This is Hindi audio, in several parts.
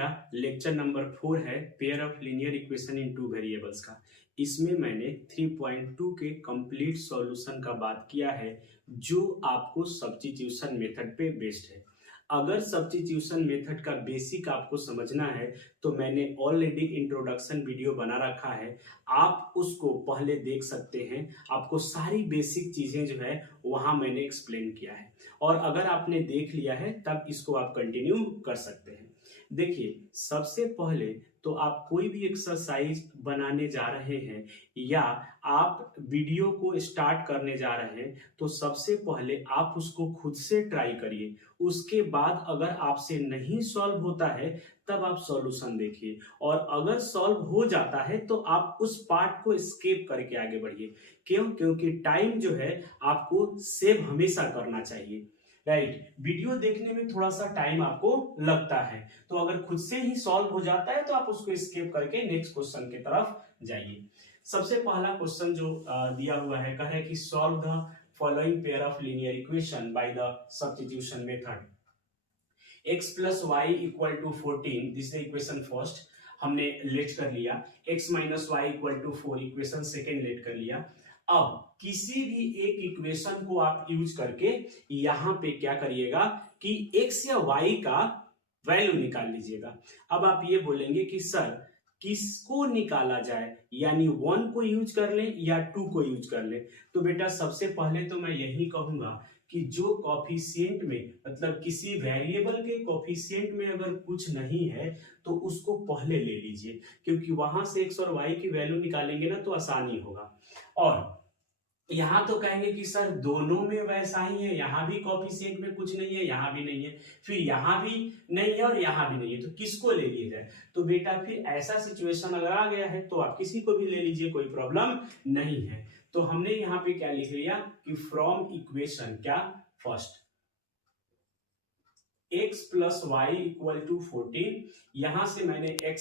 मेरा लेक्चर नंबर 4 है pair of linear equation in two variables का। इसमें मैंने 3.2 के कंप्लीट सॉल्यूशन का बात किया है जो आपको सब्स्टिट्यूशन मेथड पे बेस्ड है। अगर सब्स्टिट्यूशन मेथड का बेसिक आपको समझना है तो मैंने ऑलरेडी इंट्रोडक्शन वीडियो बना रखा है, आप उसको पहले देख सकते हैं। आपको सारी बेसिक चीजें जो है वहां मैंने एक्सप्लेन किया है और अगर आपने देख लिया है तब इसको आप कंटिन्यू कर सकते हैं। देखिए, सबसे पहले तो आप कोई भी एक्सरसाइज बनाने जा रहे हैं या आप वीडियो को स्टार्ट करने जा रहे हैं तो सबसे पहले आप उसको खुद से ट्राई करिए। उसके बाद अगर आपसे नहीं सॉल्व होता है तब आप सॉल्यूशन देखिए और अगर सॉल्व हो जाता है तो आप उस पार्ट को स्किप करके आगे बढ़िए। क्यों? क्योंकि टाइम जो है आपको सेव हमेशा करना चाहिए। राइट, वीडियो देखने में थोड़ा सा टाइम आपको लगता है तो अगर खुद से ही सॉल्व हो जाता है तो आप उसको स्किप करके नेक्स्ट क्वेश्चन की तरफ जाइए। सबसे पहला क्वेश्चन जो दिया हुआ है, कह रहा है कि solve the following pair of linear equation by the substitution method. x plus y equal to 14, this is equation first, हमने लेट कर लिया। x minus y equal to 4, equation second let कर लिया। अब किसी भी एक इक्वेशन को आप यूज करके यहां पे क्या करिएगा कि x या y का वैल्यू निकाल लीजिएगा। अब आप ये बोलेंगे कि सर किसको निकाला जाए, यानी 1 को यूज कर ले या 2 को यूज कर ले। तो बेटा सबसे पहले तो मैं यही कहूंगा कि जो कॉफिशिएंट में, मतलब किसी वेरिएबल के कॉफिशिएंट में अगर कुछ नहीं है तो उसको पहले ले लीजिए, क्योंकि वहां से x और y की वैल्यू निकालेंगे ना तो आसानी होगा। और यहां तो कहेंगे कि सर दोनों में वैसा ही है, यहां भी कॉफिशिएंट में कुछ नहीं है, यहां भी नहीं है, फिर यहां भी नहीं है और यहां भी नहीं है, तो किसको ले लिया जाए। तो बेटा फिर ऐसा सिचुएशन अगर आ गया है तो आप किसी को भी ले लीजिए, कोई प्रॉब्लम नहीं है। तो हमने यहाँ पे क्या लिख लिया कि फ्रॉम इक्वेशन क्या first x plus y equal to 14, यहां से मैंने x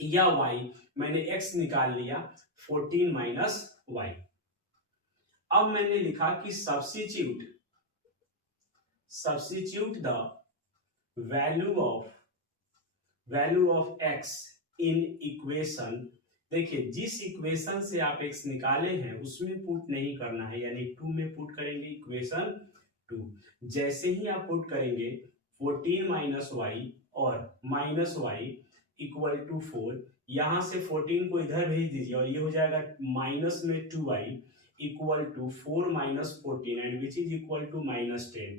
या y, मैंने x निकाल लिया 14 माइनस वाई। अब मैंने लिखा कि substitute the value of x in equation. देखिए, जिस इक्वेशन से आप x निकाले हैं उसमें पुट नहीं करना है, यानी 2 में पुट करेंगे इक्वेशन 2। जैसे ही आप पुट करेंगे 14 माइनस वाई और माइनस वाई इक्वल टू 4, यहां से 14 को इधर भेज दीजिए और ये हो जाएगा माइनस में 2y equal to 4 minus 14 and which is equal to minus 10।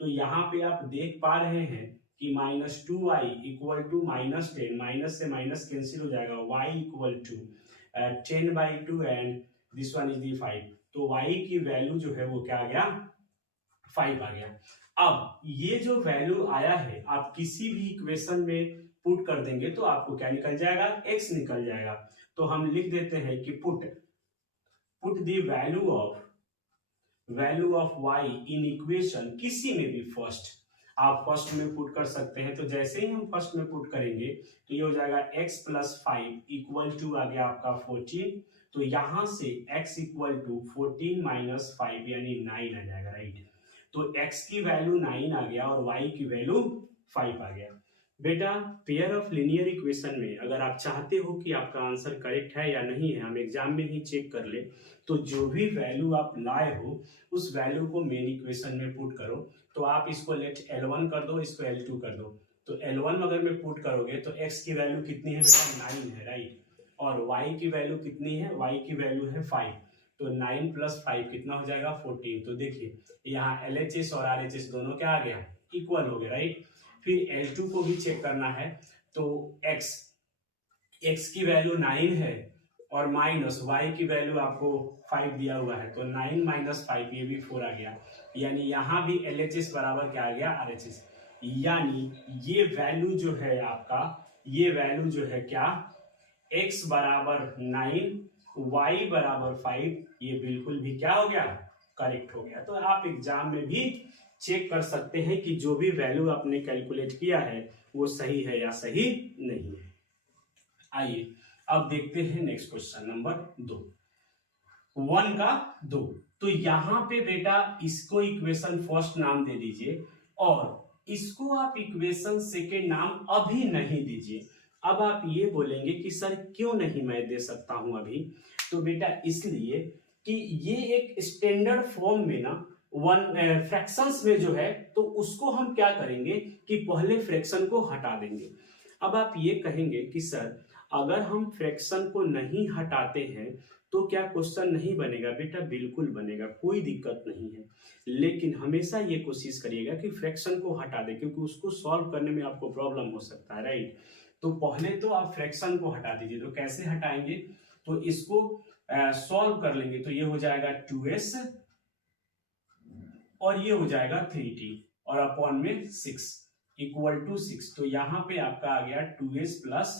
तो यहाँ पे आप देख पा रहे हैं कि minus 2y equal to minus 10, minus से माइनस कैंसिल हो जाएगा, y equal to 10/2 and this one is the 5। तो y की वैल्यू जो है वो क्या आ गया, 5 आ गया। अब ये जो वैल्यू आया है आप किसी भी इक्वेशन में पुट कर देंगे तो आपको क्या निकल जाएगा, x निकल जाएगा। तो हम लिख देते हैं कि put the value of y in equation, किसी में भी फर्स्ट, आप फर्स्ट में पुट कर सकते हैं। तो जैसे ही हम फर्स्ट में पुट करेंगे तो ये हो जाएगा x प्लस 5 इक्वल टू आ गया आपका 14। तो यहां से x इक्वल टू 14 माइनस 5 यानी 9 आ जाएगा। राइट, तो x की वैल्यू 9 आ गया और y की वैल्यू 5 आ गया। बेटा पेयर ऑफ लीनियर इक्वेशन में अगर आप चाहते हो कि आपका आंसर करेक्ट है या नहीं है, हम एग्जाम में ही चेक कर ले, तो जो भी वैल्यू आप लाए हो उस वैल्यू को मेन इक्वेशन में पुट करो। तो आप इसको लेट L1 कर दो, इसको L2 कर दो। तो L1 अगर में पुट करोगे तो x की वैल्यू कितनी है बेटा, 9 है। राइट, और y की वैल्यू कितनी है, y की वैल्यू है 5। तो 9 प्लस 5 कितना हो जाएगा, 14। तो देखिए यहाँ LHS और RHS दोनों क्या आ गया, इक्वल हो गया। राइट, फिर L2 को भी चेक करना है। तो x की वैल्यू 9 है और माइनस y की वैल्यू आपको 5 दिया हुआ है, तो 9 माइनस 5 ये भी 4 आ गया, यानी यहां भी LHS बराबर क्या आ गया, RHS। यानी ये वैल्यू जो है आपका, ये वैल्यू जो है क्या, x बराबर 9 y बराबर 5, ये बिल्कुल भी क्या हो गया, करेक्ट हो गया। तो आप एग्जाम में भी चेक कर सकते हैं कि जो भी वैल्यू आपने कैलकुलेट किया है वो सही है या सही नहीं है। आइए अब देखते हैं नेक्स्ट क्वेश्चन नंबर 2, 1 का 2। तो यहां पे बेटा इसको इक्वेशन फर्स्ट नाम दे दीजिए और इसको आप इक्वेशन सेकेंड नाम अभी नहीं दीजिए। अब आप ये बोलेंगे कि सर क्यों नहीं मैं दे सकता हूं अभी, तो बेटा इसलिए कि ये एक स्टैंडर्ड फॉर्म में ना वन फ्रैक्शंस में जो है तो उसको हम क्या करेंगे कि पहले फ्रैक्शन को हटा देंगे। अब आप ये कहेंगे कि सर अगर हम फ्रैक्शन को नहीं हटाते हैं तो क्या क्वेश्चन नहीं बनेगा? बेटा बिल्कुल बनेगा, कोई दिक्कत नहीं है, लेकिन हमेशा ये कोशिश करिएगा कि फ्रैक्शन को हटा दें, क्योंकि उसको सॉल्व करने में आपको प्रॉब्लम हो सकता है, राइट। तो पहले तो आप फ्रैक्शन को हटा दीजिए। तो कैसे हटाएंगे? तो इसको सॉल्व कर लेंगे, तो ये हो जाएगा 2s और ये हो जाएगा 3t और अपॉन में 6 इक्वल टू 6। तो यहां पे आपका आ गया 2s plus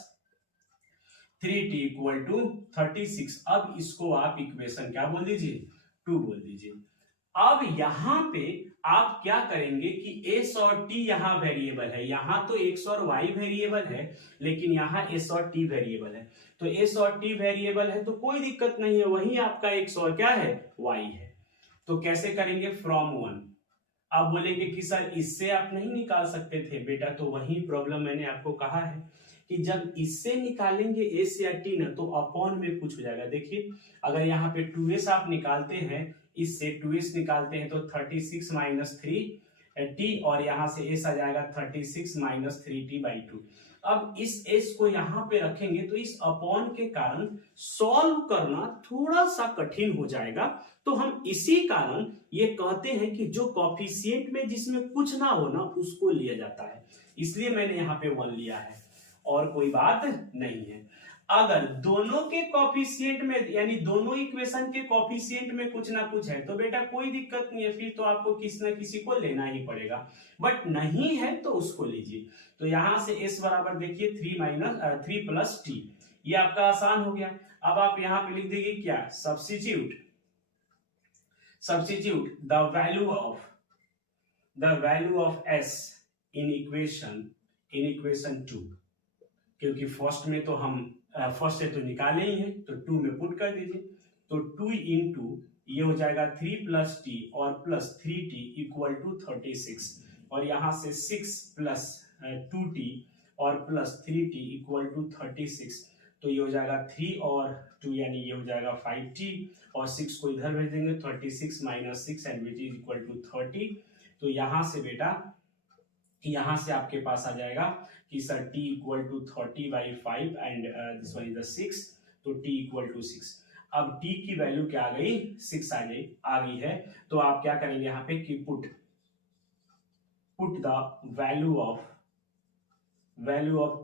3t equal to 36। अब इसको आप इक्वेशन क्या बोल दीजिए? 2 बोल दीजिए। अब यहां पे आप क्या करेंगे कि s और t यहां वेरिएबल है, यहां तो x और y वेरिएबल है, लेकिन यहां s और t वेरिएबल है। तो s और t वेरिएबल है तो कोई दिक्कत नहीं है, वही आपका x और क्या है? y है। तो कैसे करेंगे? फ्रॉम 1। आप बोलेंगे कि सर इससे आप नहीं निकाल सकते थे। बेटा तो वही प्रॉब्लम मैंने आपको कहा है कि जब इससे निकालेंगे s या t ना, तो अपॉन में कुछ हो जाएगा। देखिए अगर यहाँ पे 2s आप निकालते हैं, इससे 2s निकालते हैं तो 36 माइनस 3t और यहाँ से s आ जाएगा 36 माइनस 3t बाई 2। अब इस s को यहाँ पे रखेंगे तो इस अपॉन के कारण सॉल्व करना थोड़ा सा कठिन हो जाएगा। तो हम इसी कारण ये कहते हैं कि जो कॉफिशिएंट में जिसमें कुछ ना हो ना उसको लिया जाता है, इसलिए मैंने यहाँ पे 1 लिया है और कोई बात नहीं है। अगर दोनों के कॉफिशिएंट में यानी दोनों इक्वेशन के कॉफिशिएंट में कुछ ना कुछ है तो बेटा कोई दिक्कत नहीं है, फिर तो आपको किसी ना किसी को लेना ही पड़ेगा, बट नहीं है तो उसको लीजिए। तो यहां से s बराबर देखिए 3 प्लस t, ये आपका आसान हो गया। अब आप यहां पे लिख देंगे क्या? Substitute the value of s in equation 2, क्योंकि फर्स्ट में तो हम फर्स्ट से तो निकाले ही हैं, तो 2 में पुट कर दीजिए। तो 2 इंटू ये हो जाएगा 3 प्लस टी और प्लस 3t इक्वल टू 36 और यहाँ से 6 प्लस 2t और प्लस 3t इक्वल टू 36। तो ये हो जाएगा 3 और 2 यानी ये हो जाएगा 5t और 6 को इधर भेज देंगे, 36 minus 6 and which is equal to 30। तो यहाँ से बेटा यहां से आपके पास आ जाएगा कि sir t equal to 30 by 5 and this one is the 6, तो t इक्वल टू 6। अब t की वैल्यू क्या आ गई? 6 आ गई है। तो आप क्या करेंगे यहाँ पे कि put the value of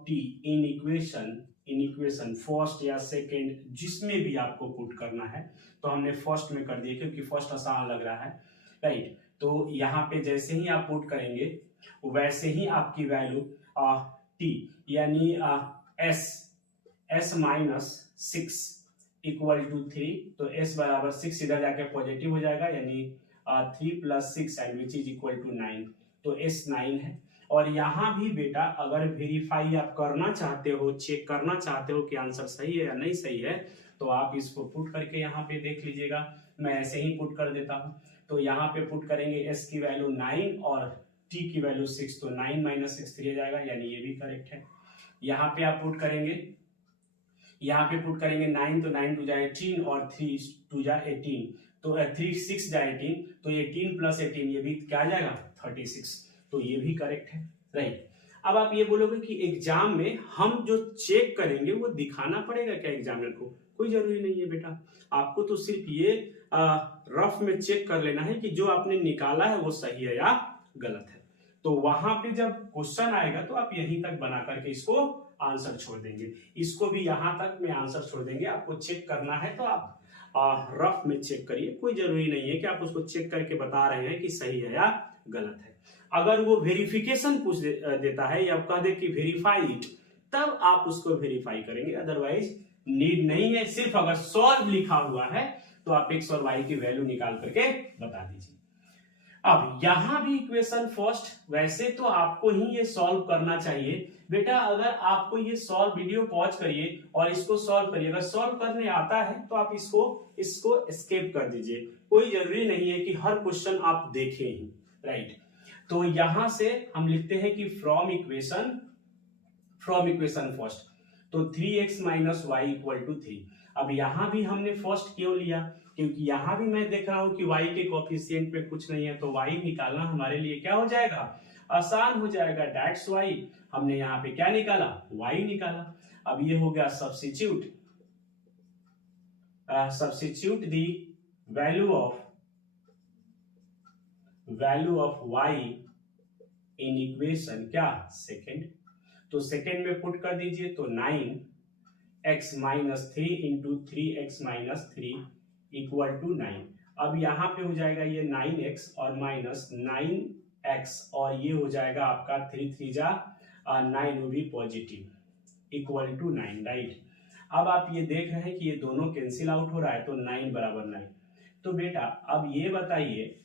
t in equation first या सेकेंड, जिसमें भी आपको पुट करना है। तो हमने फर्स्ट में कर दिया क्योंकि फर्स्ट आसान लग रहा है, राइट। तो यहाँ पे जैसे ही आप पुट करेंगे वैसे ही आपकी वैल्यू t यानी s माइनस 6 इक्वल टू 3, तो s बराबर 6 इधर जाके पॉजिटिव हो जाएगा यानी 3 plus 6 and which is equal to 9, तो s 9 है। और यहाँ भी बेटा अगर वेरीफाई आप करना चाहते हो, चेक करना चाहते हो कि आंसर सही है या नहीं सही है, तो आप इसको पुट करके यहाँ पे देख लीजिएगा। मैं ऐसे ही पुट कर देता हूँ। तो यहाँ पे पुट करेंगे s की वैल्यू 9 और t की वैल्यू 6, तो 9 माइनस 6 3 आ जाएगा यानी ये भी करेक्ट है। यहाँ पे आप पुट करेंगे, यहाँ पे पुट करेंगे 9, तो 9 टू जा 18 और 3 टू जा 18, तो 3 6 जा 18, तो 18 प्लस 18 ये भी क्या आ जाएगा? 36, तो ये भी करेक्ट है, राइट। अब आप ये बोलोगे कि एग्जाम में हम जो चेक करेंगे वो दिखाना पड़ेगा क्या एग्जामिनर को? कोई जरूरी नहीं है बेटा, आपको तो सिर्फ ये रफ में चेक कर लेना है कि जो आपने निकाला है वो सही है या गलत है। तो वहां पे जब क्वेश्चन आएगा तो आप यहीं तक बना करके इसको आंसर छोड़ देंगे, इसको भी यहां तक में आंसर छोड़ देंगे। आपको चेक करना है तो आप रफ में चेक करिए, कोई जरूरी नहीं है कि आप उसको चेक करके बता रहे हैं कि सही है या गलत है। अगर वो वेरिफिकेशन पूछ देता है या कह दे कि वेरीफाई इट, तब आप उसको वेरीफाई करेंगे, अदरवाइज नीड नहीं है। सिर्फ अगर सॉल्व लिखा हुआ है तो आप x और y की वैल्यू निकाल करके बता दीजिए। अब यहां भी इक्वेशन फर्स्ट, वैसे तो आपको ही ये सॉल्व करना चाहिए बेटा। अगर आपको ये सॉल्व वीडियो पॉज करिए और इसको सॉल्व करिए, अगर सॉल्व करने आता है तो आप इसको एस्केप कर दीजिए, कोई जरूरी नहीं है कि हर क्वेश्चन आप देखें ही, राइट। तो यहां से हम लिखते हैं कि फ्रॉम इक्वेशन फर्स्ट, तो 3x minus y equal to 3। अब यहां भी हमने फर्स्ट क्यों लिया, क्योंकि यहां भी मैं देख रहा हूं कि y के कोफिशिएंट में कुछ नहीं है, तो y निकालना हमारे लिए क्या हो जाएगा, आसान हो जाएगा। दैट्स वाई हमने यहाँ पे क्या निकाला, y निकाला। अब ये हो गया substitute the value of y in equation क्या सेकेंड, तो सेकेंड में पुट कर दीजिए, तो 9x minus 3 into 3x minus 3 equal to 9। अब यहाँ पे हो जाएगा ये 9x और माइनस 9x, और ये हो जाएगा आपका 3 3 जा 9, वो भी पॉजिटिव, इक्वल टू 9, राइट। अब आप ये देख रहे हैं कि ये दोनों कैंसिल आउट हो रहा है, तो 9 बराबर 9। तो बेटा अब ये बताइए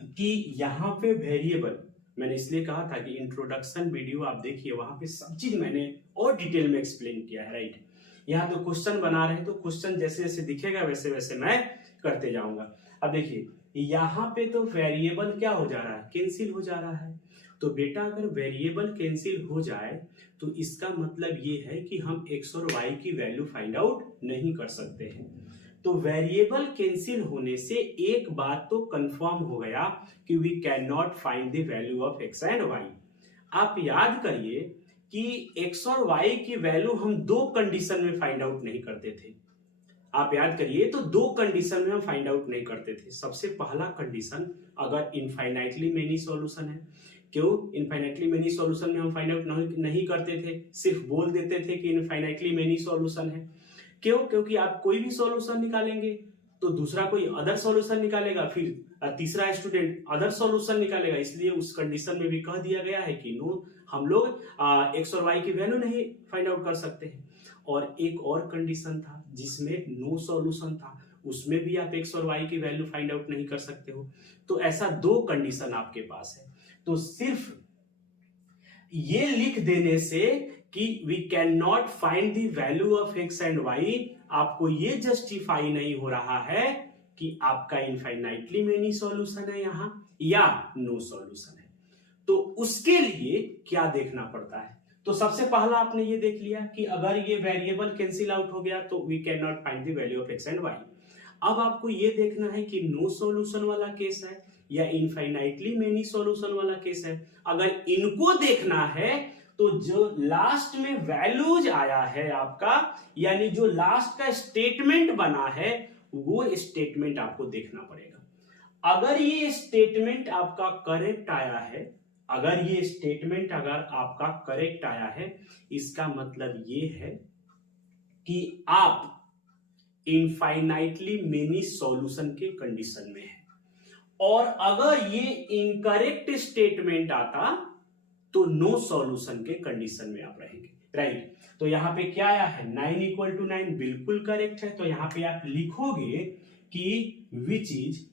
कि यहाँ पे वेरिएबल, मैंने इसलिए कहा था कि इंट्रोडक्शन वीडियो आप देखिए, वहां पे सब चीज मैंने और डिटेल में एक्सप्लेन किया है, राइट। यहाँ तो क्वेश्चन बना रहे हैं, तो क्वेश्चन जैसे जैसे दिखेगा वैसे वैसे मैं करते जाऊंगा। अब देखिए यहाँ पे तो वेरिएबल क्या हो जा रहा है, कैंसिल हो जा रहा है। तो बेटा अगर वेरिएबल कैंसिल हो जाए तो इसका मतलब ये है कि हम x और y की वैल्यू फाइंड आउट नहीं कर सकते हैं। तो वेरिएबल कैंसिल होने से एक बात तो कंफर्म हो गया कि we can not find the value of x and y। आप याद करिए कि x और y की वैल्यू हम दो कंडीशन में फाइंड आउट नहीं करते थे। आप याद करिए, तो दो कंडीशन में हम फाइंड आउट नहीं करते थे। सबसे पहला कंडीशन, अगर इनफाइनाइटली मेनी सॉल्यूशन है। क्यों इनफाइनाइटली मेनी सॉल्यूशन में हम फाइंड आउट नहीं करते थे, सिर्फ बोल देते थे कि इनफाइनाइटली मेनी सॉल्यूशन है। क्यों, क्योंकि आप कोई भी सॉल्यूशन निकालेंगे तो दूसरा कोई अदर सॉल्यूशन निकालेगा, फिर तीसरा स्टूडेंट अदर सॉल्यूशन निकालेगा। इसलिए उस कंडीशन में भी कह दिया गया है कि नो, हम लोग एक्स और वाई की वैल्यू नहीं फाइंड आउट कर सकते हैं। और एक और कंडीशन था जिसमें नो सॉल्यूशन था, उसमें भी आप एक्स और वाई की वैल्यू फाइंड आउट नहीं कर सकते हो। तो ऐसा दो कंडीशन आपके पास है। तो सिर्फ ये लिख देने से कि we can not find the value of x and y, आपको ये जस्टिफाई नहीं हो रहा है कि आपका इनफाइनाइटली मेनी सॉल्यूशन है यहां या नो सॉल्यूशन है। तो उसके लिए क्या देखना पड़ता है, तो सबसे पहला आपने ये देख लिया कि अगर ये वेरिएबल कैंसिल आउट हो गया तो we can not find the value of x and y. अब आपको ये देखना है कि नो सॉल्यूशन वाला केस है या इनफाइनाइटली मेनी सॉल्यूशन वाला केस है। अगर इनको देखना है तो जो लास्ट में वैल्यूज आया है आपका, यानी जो लास्ट का स्टेटमेंट बना है, वो स्टेटमेंट आपको देखना पड़ेगा। अगर ये स्टेटमेंट आपका करेक्ट आया है, अगर ये स्टेटमेंट अगर आपका करेक्ट आया है, इसका मतलब ये है कि आप इनफाइनाइटली मेनी सॉल्यूशन के कंडीशन में है। और अगर ये इनकरेक्ट स्टेटमेंट आता तो नो सॉल्यूशन के कंडीशन में आप रहेंगे, राइट। तो यहां पे क्या आया है, 9 इक्वल टू 9, बिल्कुल करेक्ट है। तो यहां पे आप लिखोगे कि विच इज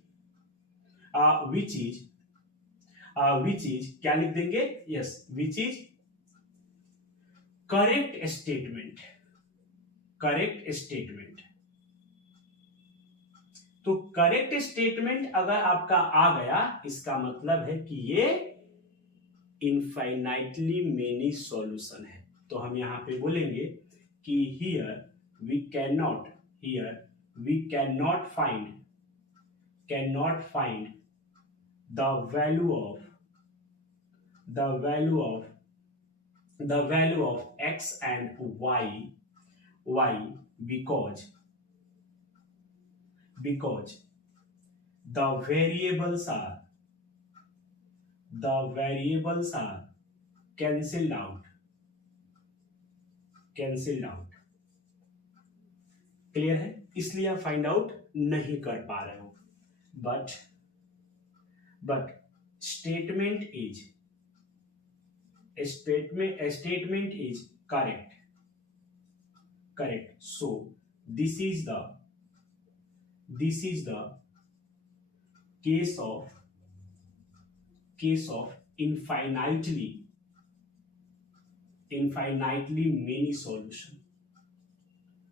क्या लिख देंगे, yes, which is correct statement. तो करेक्ट स्टेटमेंट अगर आपका आ गया, इसका मतलब है कि ये इनफाइनाइटली मेनी सॉल्यूशन है। तो हम यहां पे बोलेंगे कि here we can not find the value of x and y because the variables are cancelled out। Clear है, इसलिए आप फाइंड आउट नहीं कर पा रहे हो। But statement is correct, so this is the case of infinitely many solution,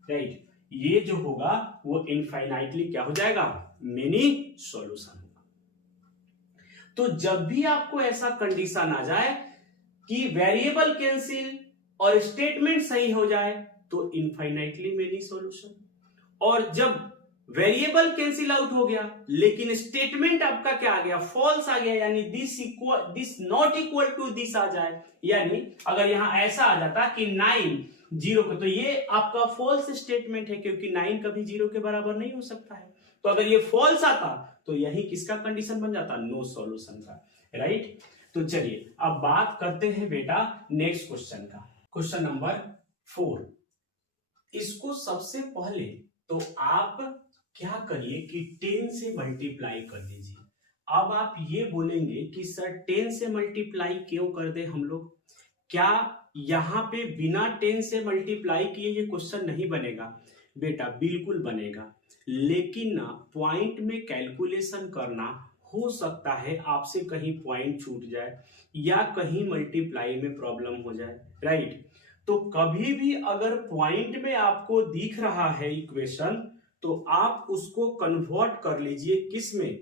right। ये जो होगा वो इनफाइनाइटली क्या हो जाएगा, मेनी सॉल्यूशन होगा। तो जब भी आपको ऐसा कंडीशन आ जाए कि वेरिएबल कैंसिल और स्टेटमेंट सही हो जाए तो इनफाइनाइटली मेनी सॉल्यूशन, और जब वेरिएबल कैंसिल आउट हो गया लेकिन स्टेटमेंट आपका क्या आ गया, फॉल्स आ गया, यानी this not equal to this आ जाए, यानी अगर यहां ऐसा आ जाता कि 9 जीरो का, तो ये आपका फॉल्स स्टेटमेंट है क्योंकि 9 कभी जीरो के बराबर नहीं हो सकता है। तो अगर ये फॉल्स आता तो यही किसका कंडीशन बन जाता, नो सॉल्यूशन का, राइट। तो चलिए अब बात करते हैं बेटा नेक्स्ट क्वेश्चन का, क्वेश्चन नंबर 4। इसको सबसे पहले तो आप क्या करिए कि 10 से मल्टीप्लाई कर दीजिए। अब आप ये बोलेंगे कि सर 10 से मल्टीप्लाई क्यों कर दे हम लोग, क्या यहां पे बिना 10 से मल्टीप्लाई किए ये क्वेश्चन नहीं बनेगा? बेटा बिल्कुल बनेगा, लेकिन ना पॉइंट में कैलकुलेशन करना हो सकता है आपसे कहीं पॉइंट छूट जाए या कहीं मल्टीप्लाई में प्रॉब्लम हो जाए, राइट। तो कभी भी अगर पॉइंट में आपको दिख रहा है इक्वेशन तो आप उसको कन्वर्ट कर लीजिए किसमें,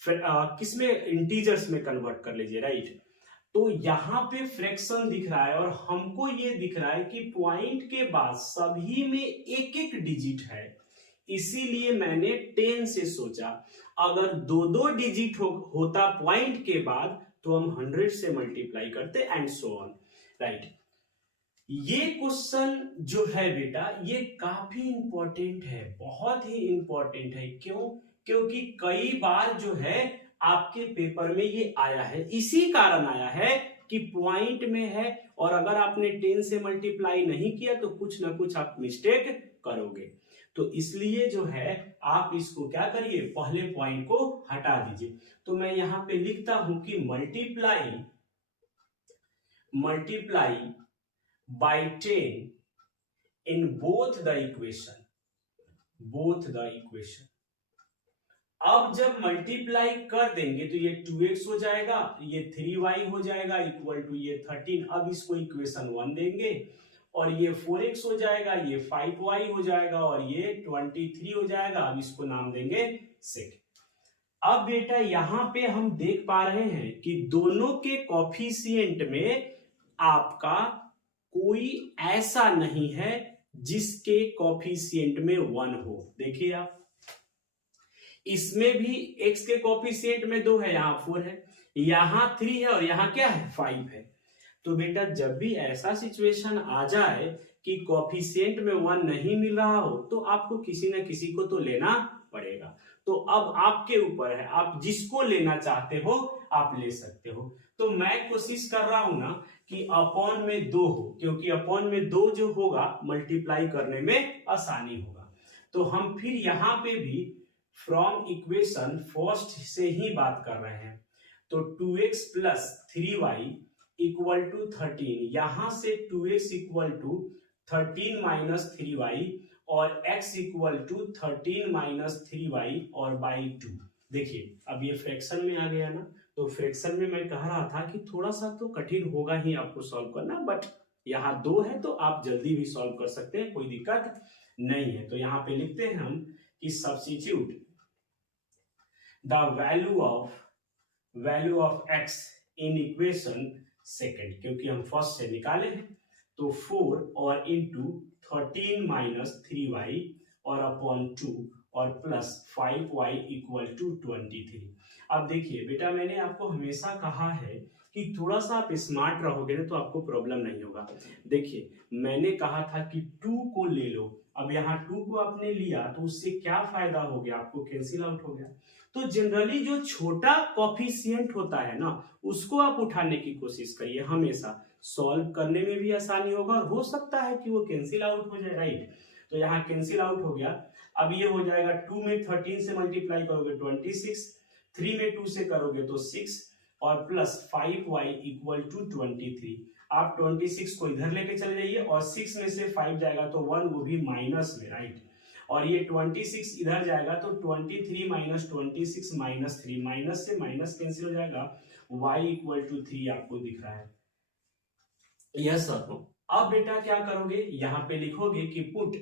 किसमें, इंटीजर्स में कन्वर्ट कर लीजिए, राइट। तो यहां पे फ्रैक्शन दिख रहा है और हमको ये दिख रहा है कि पॉइंट के बाद सभी में एक एक डिजिट है, इसीलिए मैंने 10 से सोचा अगर दो दो डिजिट होता पॉइंट के बाद तो हम 100 से मल्टीप्लाई करते एंड सो ऑन, राइट। ये क्वेश्चन जो है बेटा ये काफी इंपॉर्टेंट है, बहुत ही इंपॉर्टेंट है। क्यों? क्योंकि कई बार जो है आपके पेपर में ये आया है, इसी कारण आया है कि पॉइंट में है और अगर आपने 10 से मल्टीप्लाई नहीं किया तो कुछ ना कुछ आप मिस्टेक करोगे। तो इसलिए जो है आप इसको क्या करिए, पहले पॉइंट को हटा दीजिए। तो मैं यहां पे लिखता हूं कि multiply by 10 in both the equation, अब जब मल्टीप्लाई कर देंगे तो ये 2x हो जाएगा, ये 3y हो जाएगा इक्वल टू ये 13, अब इसको इक्वेशन 1 देंगे और ये 4x हो जाएगा, ये 5y हो जाएगा और ये 23 हो जाएगा, अब इसको नाम देंगे 6। अब बेटा यहां पे हम देख पा रहे हैं कि दोनों के कोफिशिएंट में आपका कोई ऐसा नहीं है जिसके कोफिशिएंट में 1 हो। देखिए आप, इसमें भी x के कोफिशिएंट में 2 है, यहां 4 है, यहां 3 है और यहां क्या है, 5 है। तो बेटा जब भी ऐसा सिचुएशन आ जाए कि कोफिशिएंट में 1 नहीं मिल रहा हो तो आपको किसी ना किसी को तो लेना पड़ेगा। तो अब आपके ऊपर है, आप जिसको लेना चाहते हो आप ले सकते हो। तो मैं कोशिश कर रहा हूं ना कि अपॉन में 2 हो, क्योंकि अपॉन में 2 जो होगा मल्टीप्लाई करने में आसानी होगा। तो हम फिर यहां पे भी फ्रॉम इक्वेशन फर्स्ट से ही बात कर रहे हैं। तो 2x plus 3y equal to 13, यहां से 2x equal to 13 minus 3y और x equal to 13 minus 3y और बाई 2। देखिए अब ये फ्रैक्शन में आ गया ना, तो फ्रैक्शन में मैं कह रहा था कि थोड़ा सा तो कठिन होगा ही आपको सॉल्व करना, बट यहाँ 2 है तो आप जल्दी भी सॉल्व कर सकते हैं, कोई दिक्कत नहीं है। तो यहाँ पे लिखते हैं हम कि substitute the value of x in equation second, क्योंकि हम फर्स्ट से निकाले हैं। तो 4 और इंटू 13 माइनस 3y और अपॉन 2 और प्लस 5y इक्वल टू 23। अब देखिए बेटा मैंने आपको हमेशा कहा है कि थोड़ा सा आप स्मार्ट रहोगे ना तो आपको प्रॉब्लम नहीं होगा। देखिए मैंने कहा था कि 2 को ले लो, अब यहाँ 2 को आपने लिया तो उससे क्या फायदा हो गया, आपको कैंसिल आउट हो गया। तो जनरली जो छोटा कोफिशिएंट होता है ना उसको आप उठाने की कोशिश करिए, हमेशा सॉल्व करने में भी आसानी होगा और हो सकता है कि वो कैंसिल आउट हो जाए, राइट। तो यहाँ कैंसिल आउट हो गया। अब ये हो जाएगा 2 में 13 से मल्टीप्लाई करोगे 26, 3 में 2 से करोगे तो 6 और प्लस 5y इक्वल टू 23। आप 26 को इधर लेके चले जाइए और 6 में से 5 जाएगा तो 1, वो भी माइनस में, राइट। और ये 26 इधर जाएगा तो 23 माइनस 26 माइनस 3, माइनस से माइनस कैंसिल हो जाएगा, y इक्वल टू 3 आपको दिख रहा है। Yes sir. अब बेटा क्या करोगे, यहां पे लिखोगे कि put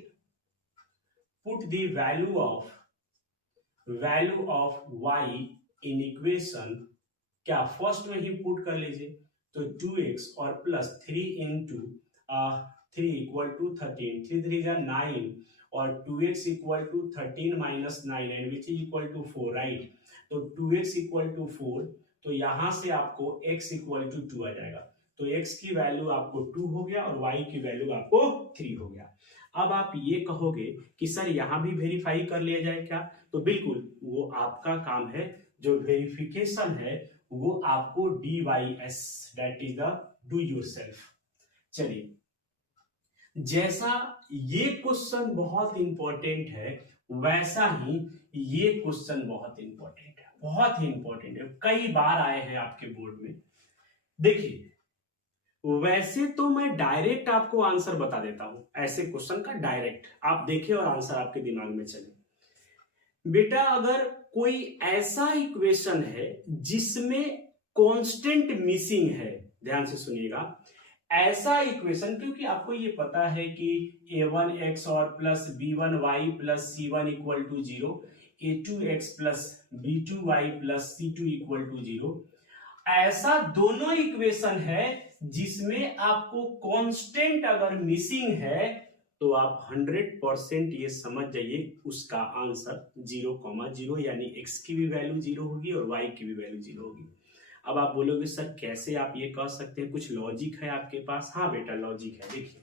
the value of y in equation क्या फर्स्ट में ही पुट कर लीजिए, तो 2x और प्लस 3 इंटू 3 इक्वल टू 13, 3 3 जा 9 और 2x equal to 13 minus 9 and which is equal to 4, right. तो 2x इक्वल टू 4, तो यहां से आपको x इक्वल टू 2 आ जाएगा, तो x की वैल्यू आपको 2 हो गया और y की वैल्यू आपको 3 हो गया। अब आप ये कहोगे कि सर यहाँ भी वेरीफाई कर लिया जाए क्या, तो बिल्कुल वो आपका काम है, जो वेरिफिकेशन है वो आपको DYS that is the do yourself. चलिए, जैसा ये क्वेश्चन बहुत इंपॉर्टेंट है वैसा ही ये क्वेश्चन बहुत इंपॉर्टेंट है, बहुत ही इंपॉर्टेंट है, कई बार आए हैं आपके बोर्ड में। देखिए, वैसे तो मैं डायरेक्ट आपको आंसर बता देता हूं, ऐसे क्वेश्चन का डायरेक्ट आप देखिए और आंसर आपके दिमाग में चले। बेटा, अगर कोई ऐसा इक्वेशन है जिसमें कांस्टेंट मिसिंग है, ध्यान से सुनिएगा, ऐसा इक्वेशन, क्योंकि आपको ये पता है कि a1x और plus b1y plus c1 equal to 0, a2x plus b2y plus c2 equal to 0, ऐसा दोनों इक्वेशन है जिसमें आपको कांस्टेंट अगर मिसिंग है तो आप 100% ये समझ जाइए उसका आंसर 0,0, यानी x की भी वैल्यू 0 होगी और y की भी वैल्यू 0 होगी। अब आप बोलोगे सर कैसे आप ये कह सकते हैं, कुछ लॉजिक है आपके पास? हाँ बेटा, लॉजिक है। देखिए,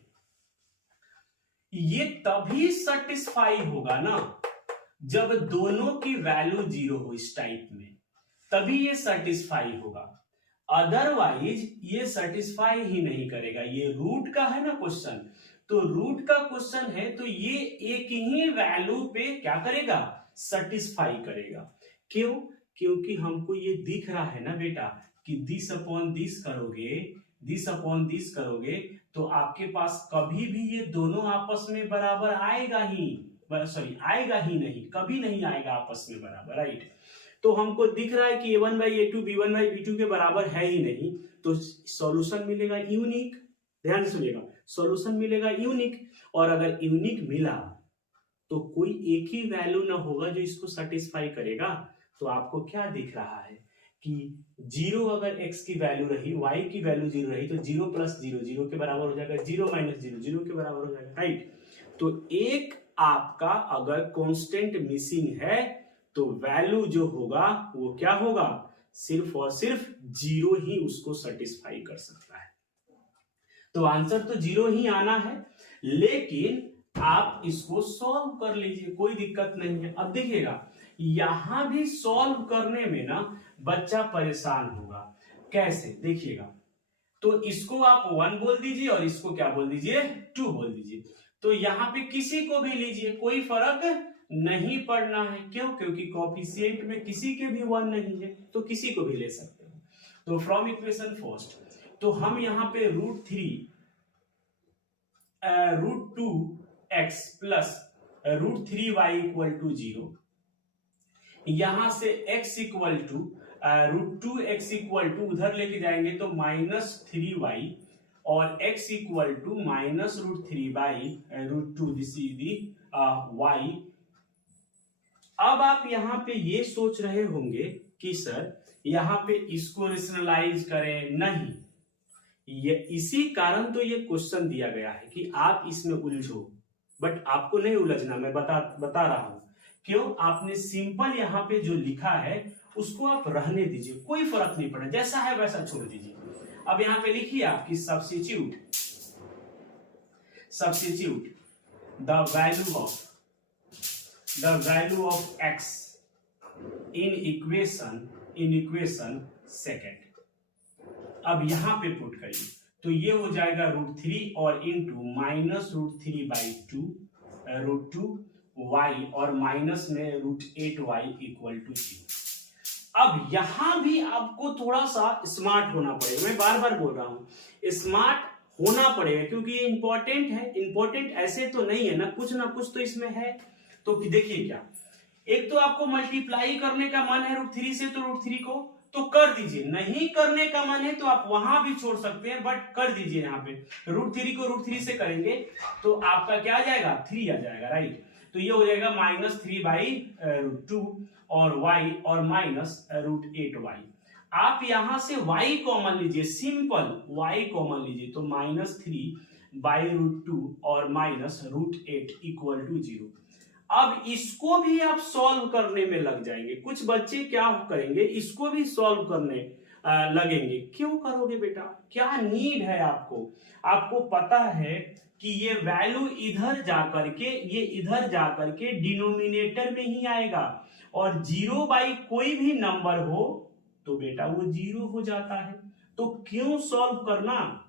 ये तभी सेटिस्फाई होगा ना जब दोनों की वैल्यू 0 हो, इस टाइप में, तभी ये सेटिस्फाई होगा, अदरवाइज ये सेटिस्फाई ही नहीं करेगा। ये रूट का है ना क्वेश्चन, तो रूट का क्वेश्चन है तो ये एक ही वैल्यू पे क्या करेगा, सेटिस्फाई करेगा। क्यों? क्योंकि हमको ये दिख रहा है ना बेटा कि दिस अपॉन दिस करोगे, दिस अपॉन दिस करोगे तो आपके पास कभी भी ये दोनों आपस में बराबर आएगा ही, सॉरी आएगा ही नहीं, कभी नहीं आएगा आपस में बराबर, राइट। तो हमको दिख रहा है कि a1 by a2 b1 by b2 के बराबर है ही नहीं, तो सॉल्यूशन मिलेगा यूनिक। ध्यान से सुनिएगा, सॉल्यूशन मिलेगा यूनिक, और अगर यूनिक मिला तो कोई एक ही वैल्यू ना होगा जो इसको सेटिस्फाई करेगा। तो आपको क्या दिख रहा है कि 0 अगर x की वैल्यू रही, y की वैल्यू 0 रही, तो 0 प्लस 0 0 के बराबर हो जाएगा, 0 माइनस 0 0 के बराबर हो जाएगा, राइट। तो एक आपका अगर कांस्टेंट मिसिंग है तो वैल्यू जो होगा वो क्या होगा, सिर्फ और सिर्फ 0 ही उसको सेटिस्फाई कर सकता है। तो आंसर तो 0 ही आना है, लेकिन आप इसको सॉल्व कर लीजिए, कोई दिक्कत नहीं है। अब देखिएगा, यहां भी सॉल्व करने में ना बच्चा परेशान होगा। कैसे? देखिएगा, तो इसको आप 1 बोल दीजिए और इसको क्या बोल दीजिए, 2 बोल दीजिए। तो यहां पे किसी को भी लीजिए, कोई फर्क नहीं पड़ना है। क्यों? क्योंकि कोएफिशिएंट में किसी के भी 1 नहीं है, तो किसी को भी ले सकते हैं। तो फ्रॉम इक्वेशन फर्स्ट, तो हम यहां पे √2x plus √3y equal to 0, यहां से x equal to √2x equal to उधर लेके जाएंगे तो -3y और x equal to -√3/√2, this is the y। अब आप यहां पे ये सोच रहे होंगे कि सर यहां पे इसको रेशनलाइज करें, नहीं, ये इसी कारण तो ये क्वेश्चन दिया गया है कि आप इसमें उलझो, बट आपको नहीं उलझना, मैं बता रहा हूं क्यों। आपने सिंपल यहां पे जो लिखा है उसको आप रहने दीजिए, कोई फर्क नहीं पड़ा, जैसा है वैसा छोड़ दीजिए। अब यहां पे लिखिए आपकी substitute the value of x in equation second. अब यहां पे पुट करिए तो ये हो जाएगा √3 और इंटू -√3/2 √2y और माइनस में √8y इक्वल टू 0। अब यहां भी आपको थोड़ा सा स्मार्ट होना पड़ेगा, मैं बार बार बोल रहा हूं स्मार्ट होना पड़ेगा, क्योंकि ये इंपॉर्टेंट है। इंपॉर्टेंट ऐसे तो नहीं है ना कुछ तो इसमें है। तो देखिए क्या, एक तो आपको मल्टीप्लाई करने का मन है √3 से, तो √3 को तो कर दीजिए, नहीं करने का मन है तो आप वहां भी छोड़ सकते हैं, बट कर दीजिए। यहाँ पे √3 को √3 से करेंगे तो आपका क्या आ जाएगा, 3 आ जाएगा, राइट। तो ये हो जाएगा -3/√2 और y और -√8y। आप यहां से y कॉमन लीजिए, सिंपल y कॉमन लीजिए, तो -3/√2 और -√8 इक्वल टू 0। अब इसको भी आप सॉल्व करने में लग जाएंगे। कुछ बच्चे क्या करेंगे, इसको भी सॉल्व करने लगेंगे। क्यों करोगे बेटा, क्या नीड है आपको? आपको पता है कि ये वैल्यू इधर जाकर के, ये इधर जाकर के डिनोमिनेटर में ही आएगा, और 0 बाई कोई भी नंबर हो तो बेटा वो 0 हो जाता है। तो क्यों सॉल्व करना,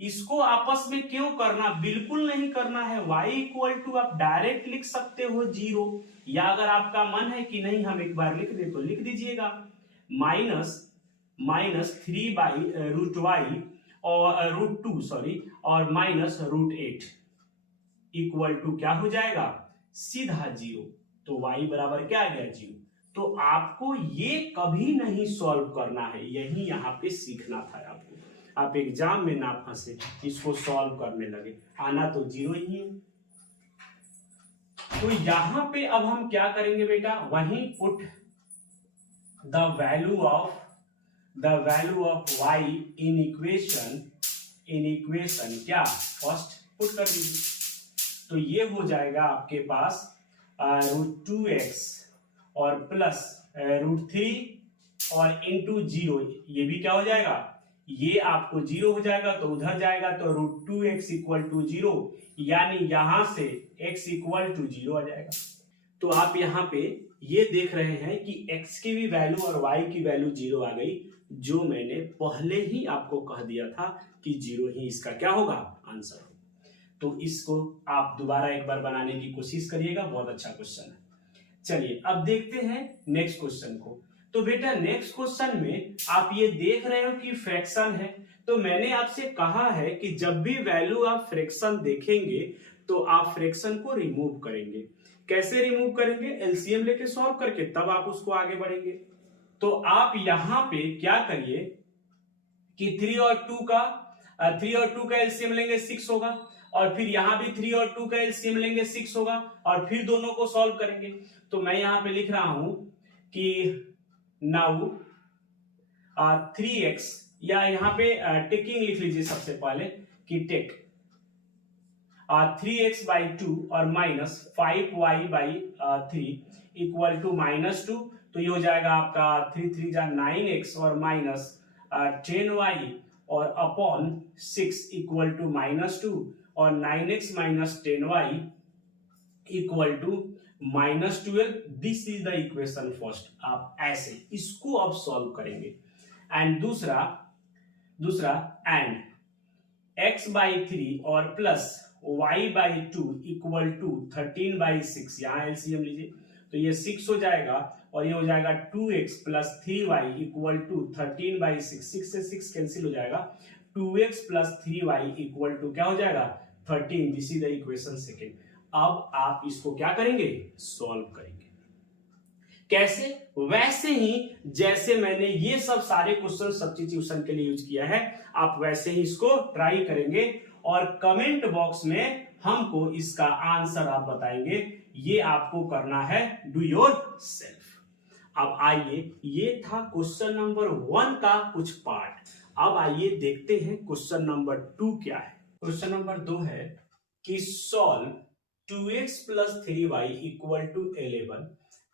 इसको आपस में क्यों करना, बिल्कुल नहीं करना है। y इक्वल टू आप डायरेक्ट लिख सकते हो 0, या अगर आपका मन है कि नहीं हम एक बार लिख दे तो लिख दीजिएगा, -3/√y और √2 सॉरी और -√8 इक्वल टू क्या हो जाएगा, सीधा 0। तो y बराबर क्या आ गया, 0। तो आपको ये कभी नहीं सॉल्व करना है, यही यहाँ पे सीखना था आपको। आप एग्जाम में ना फंसे, इसको सॉल्व करने लगे, आना तो 0 ही है। तो यहां पे अब हम क्या करेंगे बेटा, वहीं put the value of y in equation क्या, फर्स्ट पुट कर दीजिए। तो ये हो जाएगा आपके पास √2x और प्लस √3 और इंटू 0, ये भी क्या हो जाएगा, ये आपको 0 हो जाएगा तो उधर जाएगा, तो √2x इक्वल टू 0, यानी यहां से x इक्वल टू 0 आ जाएगा। तो आप यहाँ पे ये देख रहे हैं कि x की भी वैल्यू और y की वैल्यू 0 आ गई, जो मैंने पहले ही आपको कह दिया था कि 0 ही इसका क्या होगा, आंसर। तो इसको आप दोबारा एक बार बनाने की कोशिश करिएगा, बहुत अच्छा क्वेश्चन है। चलिए अब देखते हैं नेक्स्ट क्वेश्चन को। तो बेटा नेक्स्ट क्वेश्चन में आप ये देख रहे हो कि फ्रैक्शन है, तो मैंने आपसे कहा है कि जब भी वैल्यू आप फ्रैक्शन देखेंगे तो आप फ्रैक्शन को रिमूव करेंगे। कैसे रिमूव करेंगे, एलसीएम लेके सॉल्व करके, तब आप उसको आगे बढ़ेंगे। तो आप यहां पे क्या करिए कि 3 और 2 का एलसीएम लेंगे 6 होगा, और फिर यहां भी 3 और 2 का एलसीएम लेंगे 6 होगा, और फिर दोनों को सॉल्व करेंगे। तो मैं यहां पे लिख रहा हूं कि नाउ 3x, या यहां पे टेकिंग लिख लीजिए सबसे पहले कि टेक 3x/2 और -5y/3 इक्वल टू -2। तो ये हो जाएगा आपका 3 3 जा 9x और -10y और अपॉन 6 इक्वल टू -2 और 9x - 10y equal to -12। This is the equation first. आप ऐसे इसको अब सॉल्व करेंगे। एंड दूसरा एंड x/3 और प्लस y/2 इक्वल टू 13/6, यहाँ एलसीएम लीजिए तो ये 6 हो जाएगा, और ये हो जाएगा 2x plus 3y equal to 13/6, 6 से 6 कैंसिल हो जाएगा, 2x plus 3y equal to क्या हो जाएगा, 13। This is the equation second. अब आप इसको क्या करेंगे, सॉल्व करेंगे। कैसे, वैसे ही जैसे मैंने ये सब सारे क्वेश्चन सब्स्टिट्यूशन के लिए यूज किया है, आप वैसे ही इसको ट्राई करेंगे, और कमेंट बॉक्स में हमको इसका आंसर आप बताएंगे। ये आपको करना है, डू योर सेल्फ। अब आइए, ये था क्वेश्चन नंबर 1 का कुछ पार्ट। अब आइए देखते हैं क्वेश्चन नंबर 2 क्या है। क्वेश्चन नंबर 2 है कि solve 2x plus 3y equal to 11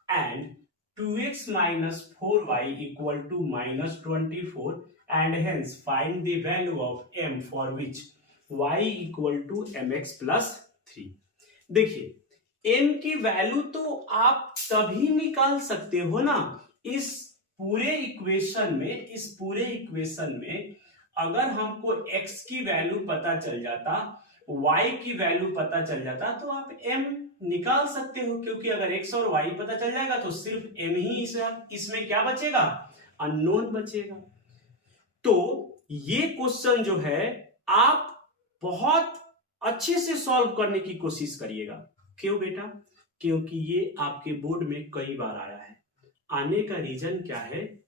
and 2x minus 4y equal to -24 and hence find the value of m for which y equal to mx plus 3। देखिए m की वैल्यू तो आप तभी निकाल सकते हो ना, इस पूरे इक्वेशन में अगर हमको x की वैल्यू पता चल जाता, y की वैल्यू पता चल जाता, तो आप m निकाल सकते हो, क्योंकि अगर x और y पता चल जाएगा तो सिर्फ m ही इसमें क्या बचेगा, अननोन बचेगा। तो ये क्वेश्चन जो है आप बहुत अच्छे से सॉल्व करने की कोशिश करिएगा। क्यों बेटा, क्योंकि ये आपके बोर्ड में कई बार आया है। आने का रीजन क्या है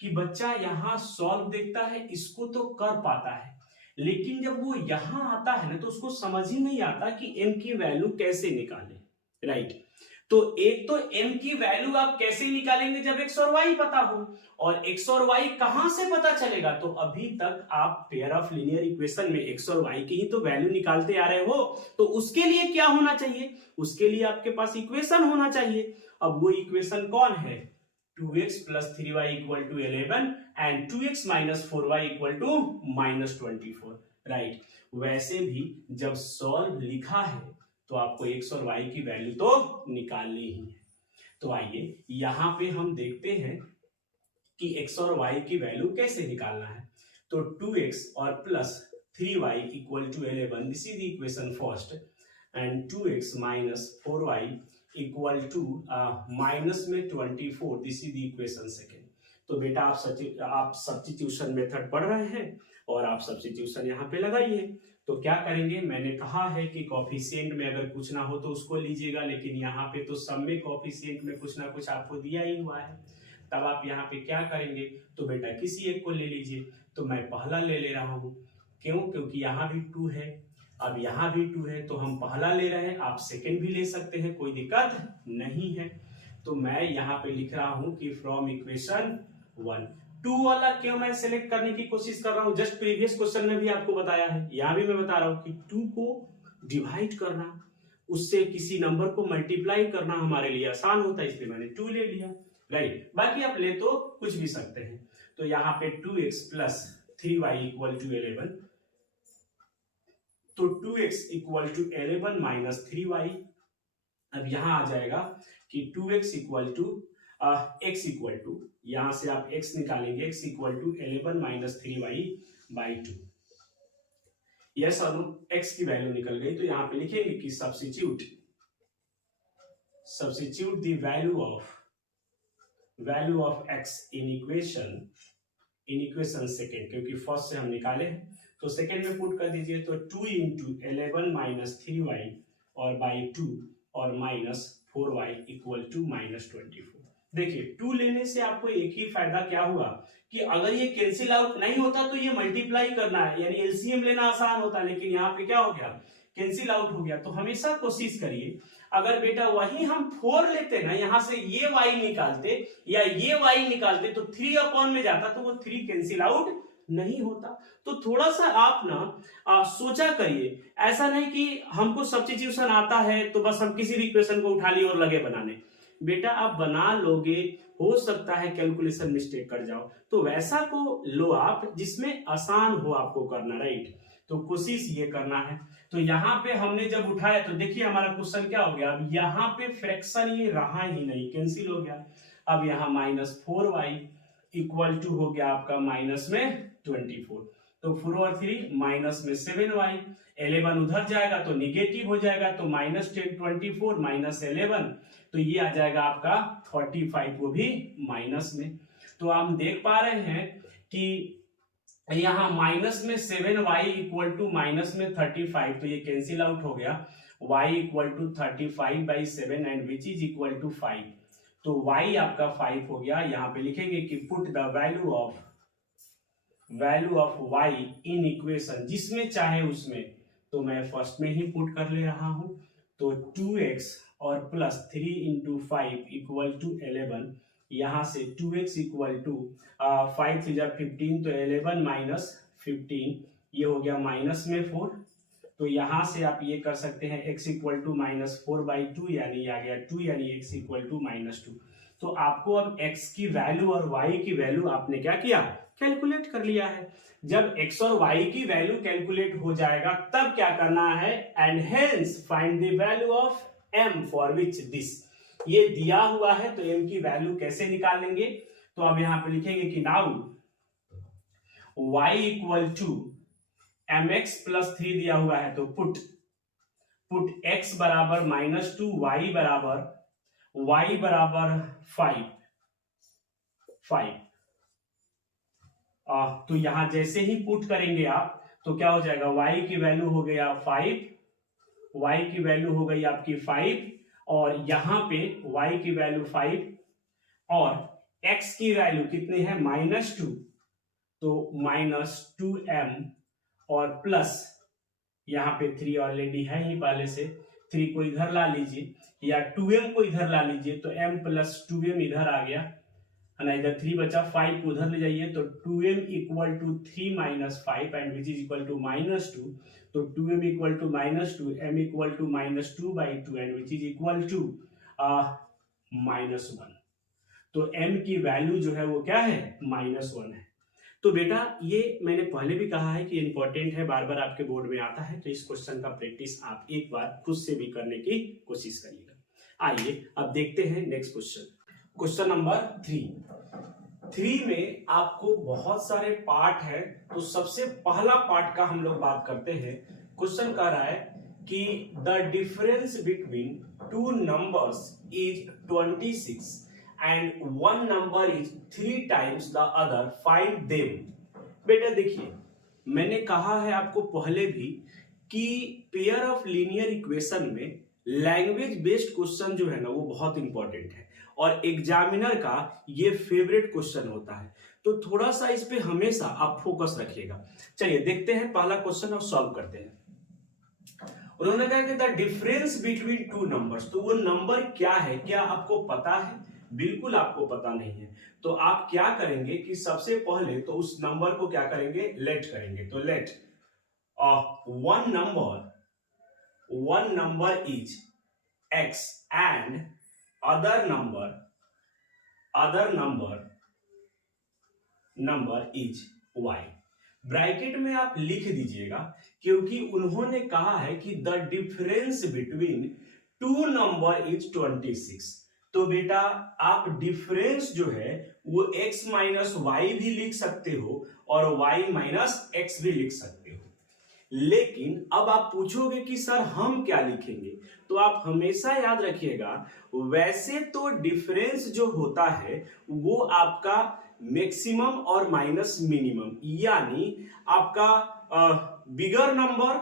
कि बच्चा यहां सॉल्व देखता है, इसको तो कर पाता है, लेकिन जब वो यहां आता है ना तो उसको समझ ही नहीं आता कि m की वैल्यू कैसे निकाले, राइट। तो एक तो m की वैल्यू आप कैसे निकालेंगे जब x और y पता हो, और x और y कहां से पता चलेगा? तो अभी तक आप पेयर ऑफ लीनियर इक्वेशन में x और y की ही तो वैल्यू निकालते आ रहे हो, तो उसके लिए क्या होना चाहिए? उसके लिए आपके पास इक्वेशन होना चाहिए। अब वो इक्वेशन कौन है? 2x plus 3y equal to 11 and 2x minus 4y equal to minus 24, right. वैसे भी जब सॉल्व लिखा है तो आपको x और y की वैल्यू तो निकालनी ही है। तो आइए यहां पे हम देखते हैं कि x और y की वैल्यू कैसे निकालना है। तो 2x और plus 3y equal to 11, this is equation first, and 2x minus 4y equal to minus में 24, दिस इज इक्वेशन सेकेंड। तो बेटा आप सब्स्टिट्यूशन मेथड पढ़ रहे हैं और आप सब्स्टिट्यूशन यहाँ पे लगाइए। तो क्या करेंगे, मैंने कहा है कि कोफिशिएंट में अगर कुछ ना हो तो उसको लीजिएगा, लेकिन यहाँ पे तो सब में कोफिशिएंट में कुछ ना कुछ आपको दिया ही हुआ है। तब आप यहाँ पे क्या करेंगे, तो बेटा किसी एक को ले लीजिए। तो मैं पहला ले रहा हूँ, क्यों? क्योंकि यहाँ भी 2 है, अब यहाँ भी 2 है, तो हम पहला ले रहे हैं, आप सेकंड भी ले सकते हैं, कोई दिक्कत नहीं है। तो मैं यहाँ पे लिख रहा हूं कि फ्रॉम इक्वेशन 1, 2 वाला क्यों मैं सिलेक्ट करने की कोशिश कर रहा हूं? जस्ट प्रीवियस क्वेश्चन में भी आपको बताया है, यहाँ भी मैं बता रहा हूं कि 2 को डिवाइड करना, उससे किसी नंबर को मल्टीप्लाई करना हमारे लिए आसान होता है, इसलिए मैंने 2 ले लिया, राइट। बाकी आप ले तो कुछ भी सकते हैं। तो यहाँ पे 2x plus 3y equal to 11, तो 2x equal to 11 minus 3y। अब यहां आ जाएगा कि 2x equal to x equal to, यहां से आप x निकालेंगे, x equal to 11 minus 3y by 2। Yes और x की वैल्यू निकल गई, तो यहां पे लिखेंगे कि substitute the value of x in equation second, क्योंकि फर्स्ट से हम निकाले हैं तो सेकेंड में पुट कर दीजिए। तो 2 इंटू 11 माइनस 3y और बाई 2 और minus 4y equal to minus 24। देखिए 2 लेने से आपको एक ही फायदा क्या हुआ कि अगर ये कैंसिल आउट नहीं होता तो ये मल्टीप्लाई करना है, यानी एलसीएम लेना आसान होता, लेकिन यहाँ पे क्या हो गया, कैंसिल आउट हो गया। तो हमेशा कोशिश करिए, अगर बेटा वही हम 4 लेते ना, यहां से ये y निकालते या ये y निकालते तो 3 अपॉन में जाता, तो वो 3 कैंसिल आउट नहीं होता। तो थोड़ा सा आप ना सोचा करिए, ऐसा नहीं कि हमको सब्स्टिट्यूशन आता है तो बस हम किसी भी इक्वेशन को उठा लिए और लगे बनाने। बेटा आप बना लोगे, हो सकता है कैलकुलेशन मिस्टेक कर जाओ, तो वैसा को लो आप जिसमें आसान हो आपको करना, राइट। तो कोशिश ये करना है। तो यहाँ पे हमने जब उठाया तो देखिए हमारा क्वेश्चन क्या हो गया, अब यहाँ पे फ्रैक्शन ये रहा ही नहीं, कैंसिल हो गया। अब यहाँ माइनस 4y इक्वल टू हो गया आपका माइनस में 24, तो 4 और 3 माइनस में 7y, 11 उधर जाएगा तो निगेटिव हो जाएगा, तो माइनस 24 माइनस 11, तो ये आ जाएगा आपका 45, वो भी माइनस में। तो हम देख पा रहे हैं कि यहाँ माइनस में 7y इक्वल टू माइनस में 35, तो ये कैंसिल आउट हो गया, y equal to 35 by 7 and which is equal to 5, तो y आपका 5 हो गया। यहाँ पे लिखेंगे कि put the value of y in equation, जिसमें चाहे उसमें, तो मैं फर्स्ट में ही पुट कर ले रहा हूं। तो 2x और प्लस 3 इंटू 5 इक्वल टू 11, यहां से 2x इक्वल टू 5 से जब 15, तो 11 माइनस 15, ये हो गया माइनस में 4। तो यहां से आप ये कर सकते हैं x equal to minus 4 by 2, यानी आ गया 2, यानी x इक्वल टू माइनस 2। तो आपको अब x की वैल्यू और y की वैल्यू आपने क्या किया, कैलकुलेट कर लिया है। जब x और y की वैल्यू कैलकुलेट हो जाएगा तब क्या करना है, and hence find the value of m for which this, ये दिया हुआ है तो m की वैल्यू कैसे निकालेंगे। तो अब यहां पे लिखेंगे कि now y equal to mx plus 3 दिया हुआ है, तो पुट x बराबर माइनस 2, y बराबर 5। तो यहां जैसे ही पुट करेंगे आप तो क्या हो जाएगा, y की वैल्यू हो गया 5, y की वैल्यू हो गई आपकी 5, और यहां पे y की वैल्यू 5 और x की वैल्यू कितनी है, माइनस 2, तो माइनस 2m और प्लस यहाँ पे 3 ऑलरेडी है ही पहले से, 3 को इधर ला लीजिए या 2m को इधर ला लीजिए तो m प्लस 2m इधर आ गया है ना, इधर 3 बचा, 5 को उधर ले जाइए तो 2m equal to 3 minus 5 and which is equal to -2, तो 2m equal to -2, m equal to -2/2 and which is equal to -1। तो m की वैल्यू जो है वो क्या है, -1 है। तो बेटा ये मैंने पहले भी कहा है कि इंपॉर्टेंट है, बार बार आपके बोर्ड में आता है, तो इस क्वेश्चन का प्रैक्टिस आप एक बार खुद से भी करने की कोशिश करिएगा। आइए अब देखते हैं नेक्स्ट क्वेश्चन, क्वेश्चन नंबर 3 में आपको बहुत सारे पार्ट है, तो सबसे पहला पार्ट का हम लोग बात करते हैं। क्वेश्चन कह रहा है कि the difference between two numbers is 26 and one number is 3 times the other, find them. बेटा देखिए, मैंने कहा है आपको पहले भी कि पेयर ऑफ लीनियर इक्वेशन में लैंग्वेज बेस्ड क्वेश्चन जो है ना वो बहुत इंपॉर्टेंट है और एग्जामिनर का ये फेवरेट क्वेश्चन होता है, तो थोड़ा सा इस पे हमेशा आप फोकस रखिएगा। चलिए देखते हैं पहला क्वेश्चन और सॉल्व करते हैं। उन्होंने कहा कि the difference between two numbers, तो वो नंबर क्या है, क्या आपको पता है? बिल्कुल आपको पता नहीं है। तो आप क्या करेंगे कि सबसे पहले तो उस नंबर को क्या करेंगे, लेट करेंगे। तो let one number is x and other number is y। Bracket में आप लिख दीजिएगा क्योंकि उन्होंने कहा है कि the difference between two number is 26। तो बेटा आप डिफरेंस जो है वो x माइनस वाई भी लिख सकते हो और y माइनस एक्स भी लिख सकते हो, लेकिन अब आप पूछोगे कि सर हम क्या लिखेंगे, तो आप हमेशा याद रखिएगा वैसे तो डिफरेंस जो होता है वो आपका मैक्सिमम और माइनस मिनिमम, यानी आपका bigger number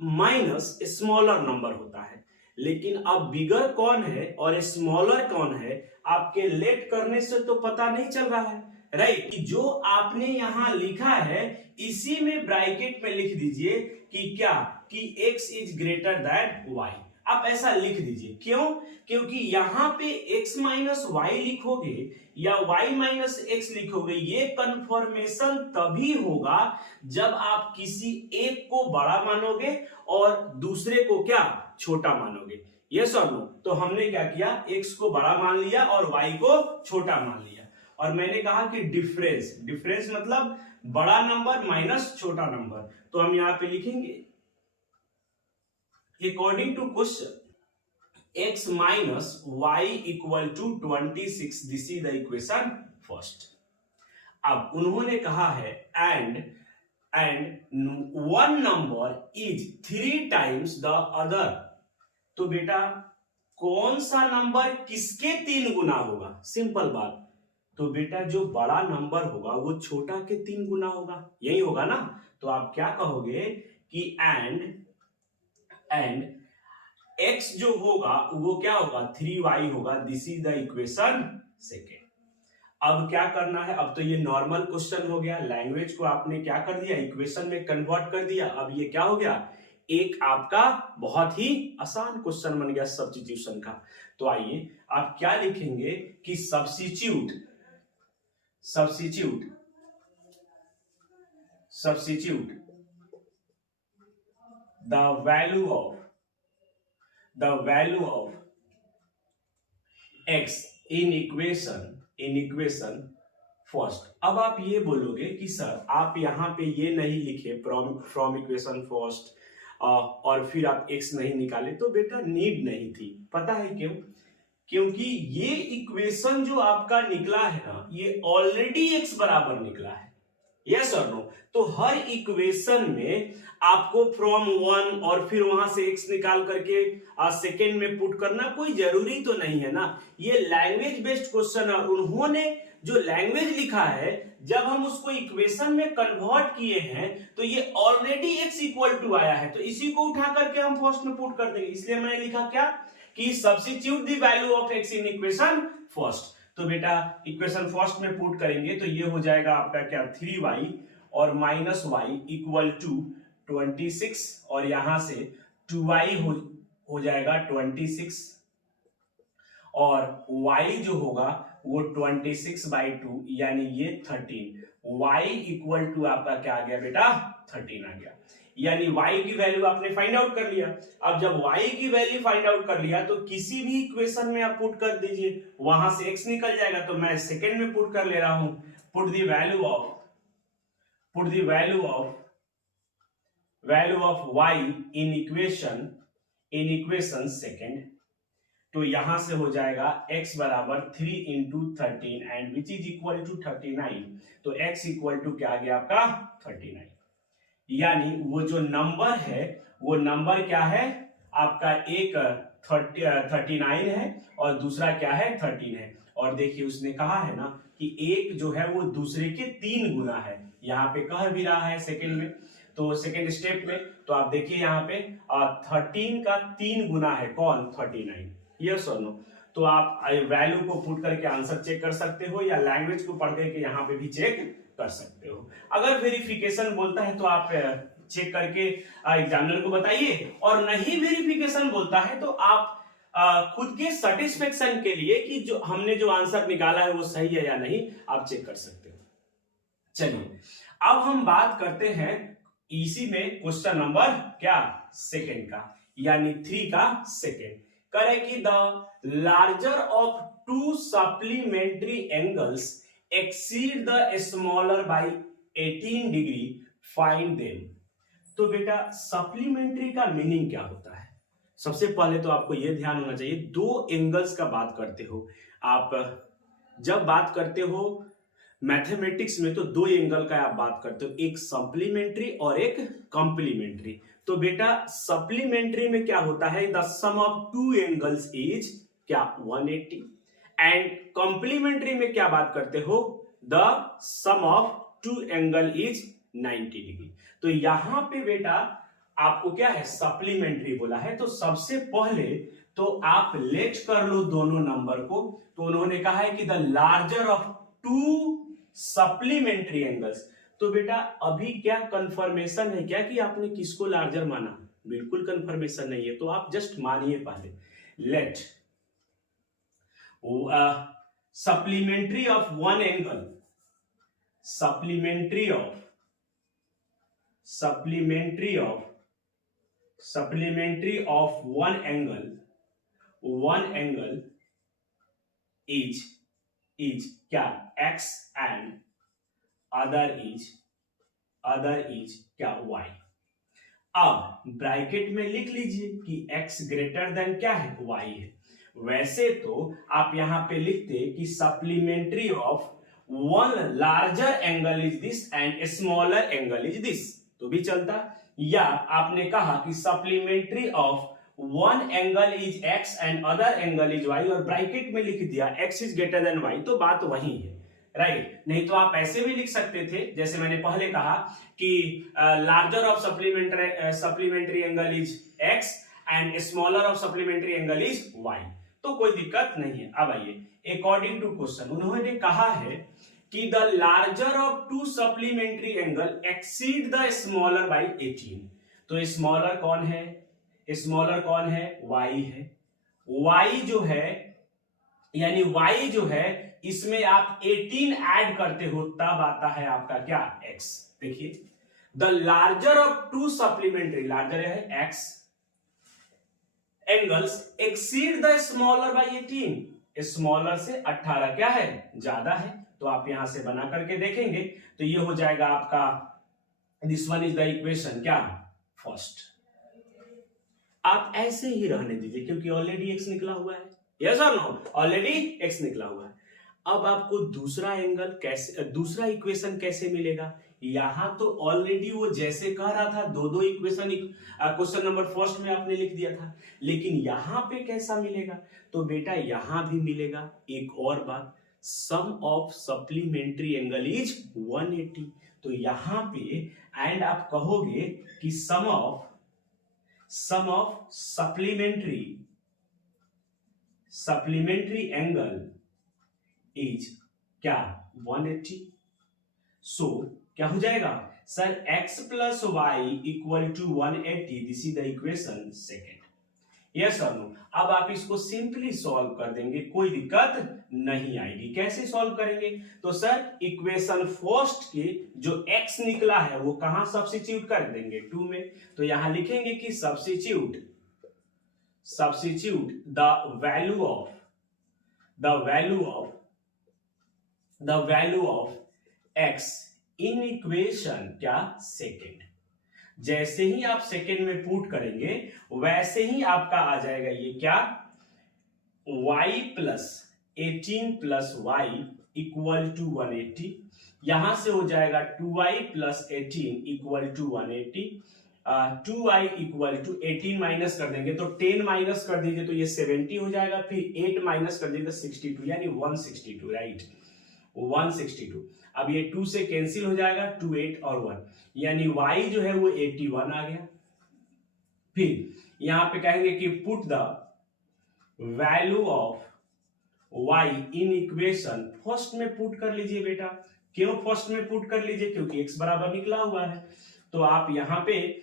minus smaller number होता है। लेकिन अब बिगर कौन है और स्मॉलर कौन है आपके लेट करने से तो पता नहीं चल रहा है, राइट। जो आपने यहां लिखा है इसी में ब्रैकेट में लिख दीजिए कि क्या, कि x is greater than y। आप ऐसा लिख दीजिए, क्यों? क्योंकि यहां पे x माइनस वाई लिखोगे या y माइनस एक्स लिखोगे, ये कंफर्मेशन तभी होगा जब आप किसी एक को बड़ा मानोगे और दूसरे को क्या, छोटा मानोगे। यस और नो? तो हमने क्या किया, x को बड़ा मान लिया और y को छोटा मान लिया, और मैंने कहा कि डिफरेंस मतलब बड़ा नंबर माइनस छोटा नंबर। तो हम यहां पे लिखेंगे according to question x minus y equal to 26, this is the equation first. अब उन्होंने कहा है and one number is 3 times the other. तो बेटा कौन सा नंबर किसके 3 गुना होगा, सिंपल बात। तो बेटा जो बड़ा नंबर होगा वो छोटा के 3 गुना होगा, यही होगा ना। तो आप क्या कहोगे कि एंड x जो होगा वो क्या होगा, 3y होगा, this is the equation second. अब क्या करना है, अब तो ये नॉर्मल क्वेश्चन हो गया, लैंग्वेज को आपने क्या कर दिया, इक्वेशन में कन्वर्ट कर दिया। अब ये क्या हो गया, एक आपका बहुत ही आसान क्वेश्चन बन गया सब्स्टिट्यूशन का। तो आइए आप क्या लिखेंगे कि substitute the value of x in equation first. अब आप ये बोलोगे कि सर आप यहां पे ये नहीं लिखे फ्रॉम इक्वेशन फर्स्ट और फिर आप x नहीं निकाले, तो बेटा नीड नहीं थी। पता है क्यों? क्योंकि ये इक्वेशन जो आपका निकला है ना, ये ऑलरेडी x बराबर निकला है। यस और नो? तो हर इक्वेशन में आपको फ्रॉम 1 और फिर वहां से x निकाल करके सेकेंड में पुट करना कोई जरूरी तो नहीं है ना। ये लैंग्वेज बेस्ड क्वेश्चन है, उन्होंने जो लैंग्वेज लिखा है जब हम उसको इक्वेशन में कन्वर्ट किए हैं तो ये ऑलरेडी x इक्वल टू आया है, तो इसी को उठा करके हम फर्स्ट में पुट कर देंगे। इसलिए मैंने लिखा क्या कि substitute the value of x in equation first. तो बेटा इक्वेशन फर्स्ट में पुट करेंगे तो ये हो जाएगा आपका क्या, 3y और माइनस y इक्वल टू 26 और यहां से 2y हो जाएगा 26 और y जो होगा वो 26/2 यानी ये 13। y इक्वल टू आपका क्या आ गया बेटा 13 आ गया, यानी y की वैल्यू आपने फाइंड आउट कर लिया। अब जब y की वैल्यू फाइंड आउट कर लिया तो किसी भी इक्वेशन में आप पुट कर दीजिए, वहां से x निकल जाएगा। तो मैं सेकंड में पुट कर ले रहा हूं, put the value of y in equation second. तो यहां से हो जाएगा x बराबर 3 into 13 and which is equal to 39। तो x इक्वल टू क्या आ गया आपका 39, यानी वो जो नंबर है वो नंबर क्या है आपका, एक 39 है और दूसरा क्या है 13 है। और देखिए उसने कहा है ना कि एक जो है वो दूसरे के 3 गुना है, यहाँ पे कह भी रहा है सेकंड में, तो सेकंड स्टेप में तो आप देखिए यहाँ पे 13 का 3 गुना है कौन 39, यस और नो। तो आप वैल्यू को पुट करके आंसर चेक कर सकते हो या लैंग्वेज को पढ़ करके यहाँ पे भी चेक कर सकते हो। अगर वेरिफिकेशन बोलता है तो आप चेक करके एग्जामिनर को बताइए, और नहीं वेरिफिकेशन बोलता है तो आप खुद के सेटिस्फेक्शन के लिए कि जो हमने जो आंसर निकाला है वो सही है या नहीं आप चेक कर सकते हो। चलिए अब हम बात करते हैं इसी में क्वेश्चन नंबर क्या सेकंड का, यानी 3 का सेकंड। करे कि the larger of 2 supplementary angles exceed the smaller by 18 degree, find them. तो बेटा सप्लीमेंट्री का मीनिंग क्या होता है? सबसे पहले तो आपको यह ध्यान होना चाहिए, दो एंगल्स का बात करते हो आप, जब बात करते हो मैथमेटिक्स में तो दो एंगल का आप बात करते हो, एक सप्लीमेंट्री और एक कॉम्प्लीमेंट्री। तो बेटा सप्लीमेंट्री में क्या होता है, the sum of two angles is क्या 180, एंड कॉम्प्लीमेंट्री में क्या बात करते हो, the sum of two angle is 90 degree. तो यहां पे बेटा आपको क्या है सप्लीमेंट्री बोला है, तो सबसे पहले तो आप लेट कर लो दोनों नंबर को। तो उन्होंने कहा है कि the larger of to supplementary angles. तो बेटा अभी क्या कंफर्मेशन है क्या कि आपने किसको लार्जर माना? बिल्कुल कंफर्मेशन नहीं है, तो आप जस्ट मानिए पहले। Let supplementary of one angle, supplementary of one angle is क्या x एंड अदर इज क्या y। अब ब्रैकेट में लिख लीजिए कि x ग्रेटर देन क्या है y है। वैसे तो आप यहां पे लिखते कि supplementary of one larger angle is this and smaller angle is this, तो भी चलता, या आपने कहा कि supplementary of one angle is x and other angle is y, और ब्रैकेट में लिख दिया x is greater than y, तो बात वही है, राइट। नहीं तो आप ऐसे भी लिख सकते थे, जैसे मैंने पहले कहा कि larger of supplementary angle is x and smaller of supplementary angle is y, तो कोई दिक्कत नहीं है। अब आइए अकॉर्डिंग टू क्वेश्चन, उन्होंने कहा है कि the larger of to supplementary angle exceed the smaller by 18। तो स्मॉलर कौन है? स्मॉलर कौन है? y है। y जो है यानी y जो है इसमें आप 18 ऐड करते हो तब आता है आपका क्या x। देखिए the larger of to supplementary, larger है x, angles exceed the smaller by 18, smaller से 18 क्या है ज्यादा है। तो आप यहां से बना करके देखेंगे तो ये हो जाएगा आपका, this one is the equation क्या फर्स्ट। आप ऐसे ही रहने दीजिए क्योंकि ऑलरेडी x निकला हुआ है, यस और नो, ऑलरेडी x निकला हुआ है। अब आपको दूसरा एंगल कैसे, दूसरा इक्वेशन कैसे मिलेगा? यहां तो ऑलरेडी वो जैसे कह रहा था दो दो इक्वेशन क्वेश्चन नंबर फर्स्ट में आपने लिख दिया था, लेकिन यहां पे कैसा मिलेगा? तो बेटा यहां भी मिलेगा एक और बात, sum of supplementary angle is 180। तो यहां पे एंड आप कहोगे कि sum of supplementary angle is क्या 180। सो क्या हो जाएगा sir, x plus y equal to 180, this is the equation second. Yes और नो। अब आप इसको सिंपली सॉल्व कर देंगे, कोई दिक्कत नहीं आएगी। कैसे सॉल्व करेंगे? तो सर इक्वेशन फर्स्ट के जो x निकला है वो कहां सब्स्टिट्यूट कर देंगे? 2 में। तो यहां लिखेंगे कि substitute the value of x in equation क्या सेकेंड। जैसे ही आप सेकेंड में पुट करेंगे वैसे ही आपका आ जाएगा ये क्या, y plus 18 plus y equal to 180। यहां से हो जाएगा 2y plus 18 equal to 180। 2y equal to 18 minus कर देंगे तो 10 माइनस कर दीजिए तो ये 70 हो जाएगा, फिर 8 माइनस कर दीजिए तो 62 यानी 162, राइट 162। अब ये 2 से कैंसिल हो जाएगा, 2 8 और 1 यानी y जो है वो 81 आ गया। फिर यहां पे कहेंगे कि put the value of y in equation first में पुट कर लीजिए बेटा। क्यों फर्स्ट में पुट कर लीजिए? क्योंकि x बराबर निकला हुआ है। तो आप यहां पे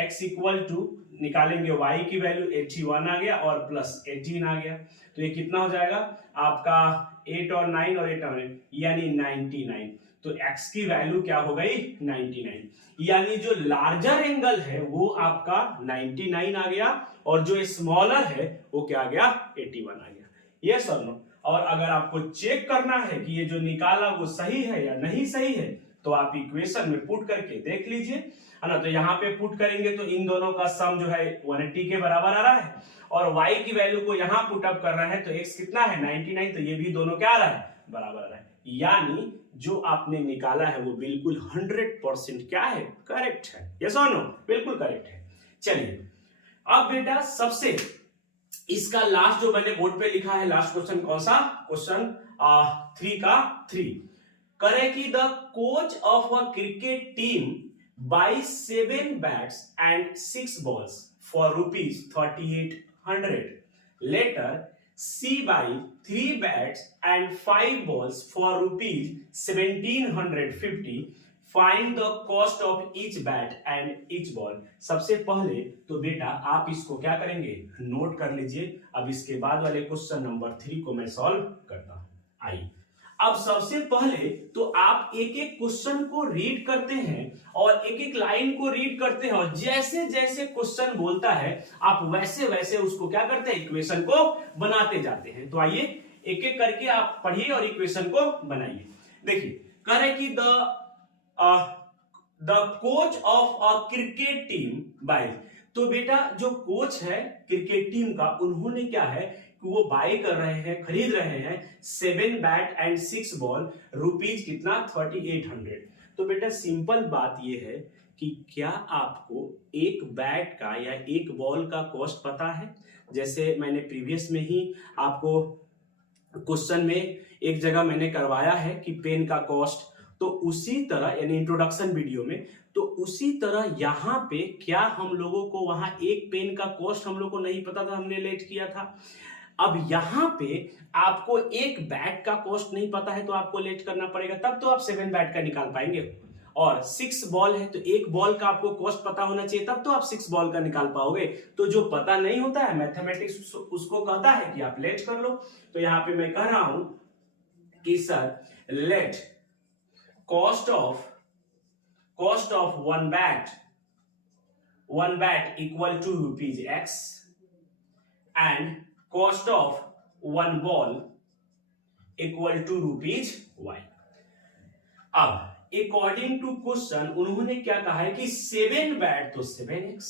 x इक्वल टू निकालेंगे, y की वैल्यू 81 आ गया और प्लस 18 आ गया। तो ये कितना हो जाएगा आपका 8 और 9 और 8 और 9 यानी 99। तो x की वैल्यू क्या हो गई? 99। यानी जो लार्जर एंगल है वो आपका 99 आ गया और जो स्मॉलर है वो क्या आ गया? 81 आ गया। यस और नो। और अगर आपको चेक करना है कि ये जो निकाला वो सही है या नहीं सही है तो आप इक्वेशन में पुट करके देख लीजिए, है ना। तो यहाँ पे पुट करेंगे तो इन दोनों का सम जो है 180 के बराबर आ रहा है और y की वैल्यू को यहाँ पुट अप कर रहा है तो x कितना है? 99। तो ये भी दोनों क्या आ रहा है? बराबर आ रहा है। यानी जो आपने निकाला है वो बिल्कुल 100% क्या है? करेक्ट है। यस और नो? बिल्कुल करेक्ट है। चलिए अब बेटा सबसे इसका लास्ट जो मैंने बोर्ड पे लिखा है लास्ट क्वेश्चन कौन सा? क्वेश्चन 3 का 3 करे कि the coach of a cricket team buy 7 bats and 6 balls for rupees 3800. Later, C buy 3 bats and 5 balls for rupees 1750. Find the cost of each bat and each ball. सबसे पहले तो बेटा आप इसको क्या करेंगे? नोट कर लीजिए। अब इसके बाद वाले क्वेश्चन नंबर 3 को मैं सॉल्व करता हूं। आइए अब सबसे पहले तो आप एक एक क्वेश्चन को रीड करते हैं और एक एक लाइन को रीड करते हैं और जैसे जैसे क्वेश्चन बोलता है आप वैसे वैसे उसको क्या करते हैं? इक्वेशन को बनाते जाते हैं। तो आइए एक एक करके आप पढ़िए और इक्वेशन को बनाइए। देखिए कह रहे कि the coach of a cricket team buy, तो बेटा जो कोच है क्रिकेट टीम का उन्होंने क्या है वो बाय कर रहे हैं, खरीद रहे हैं 7 बैट एंड 6 बॉल, रुपीज कितना? 3800। तो बेटा सिंपल बात ये है कि क्या आपको एक बैट का या एक बॉल का कॉस्ट पता है? जैसे मैंने प्रीवियस में ही आपको क्वेश्चन में एक जगह मैंने करवाया है कि पेन का कॉस्ट, तो उसी तरह यानी इंट्रोडक्शन वीडियो में, तो उसी तरह यहाँ पे क्या हम लोगों को वहां एक पेन का कॉस्ट हम लोग को नहीं पता था, हमने लेट किया था। अब यहाँ पे आपको एक बैट का कॉस्ट नहीं पता है तो आपको लेट करना पड़ेगा, तब तो आप 7 बैट का निकाल पाएंगे। और 6 बॉल है तो एक बॉल का आपको कॉस्ट पता होना चाहिए, तब तो आप 6 बॉल का निकाल पाओगे। तो जो पता नहीं होता है मैथमेटिक्स उसको कहता है कि आप लेट कर लो। तो यहाँ पे मैं कह रहा हूं कि sir let cost of one bat equal to rupees x and cost of one ball equal to rupees y। अब अकॉर्डिंग टू क्वेश्चन उन्होंने क्या कहा है कि 7 बैट तो 7x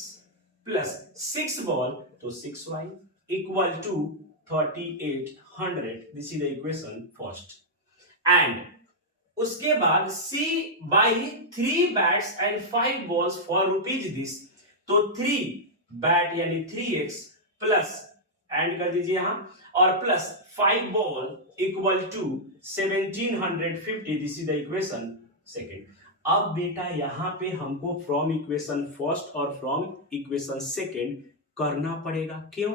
प्लस 6 बॉल तो 6y equal to 3800। This is the equation first. And उसके बाद C buy 3 bats and 5 balls for rupees this, तो 3 बैट यानी 3x प्लस एंड कर दीजिए यहां और plus 5 ball equal to 1750। This is the equation second. अब बेटा यहां पे हमको फ्रॉम इक्वेशन फर्स्ट और फ्रॉम इक्वेशन सेकेंड करना पड़ेगा। क्यों?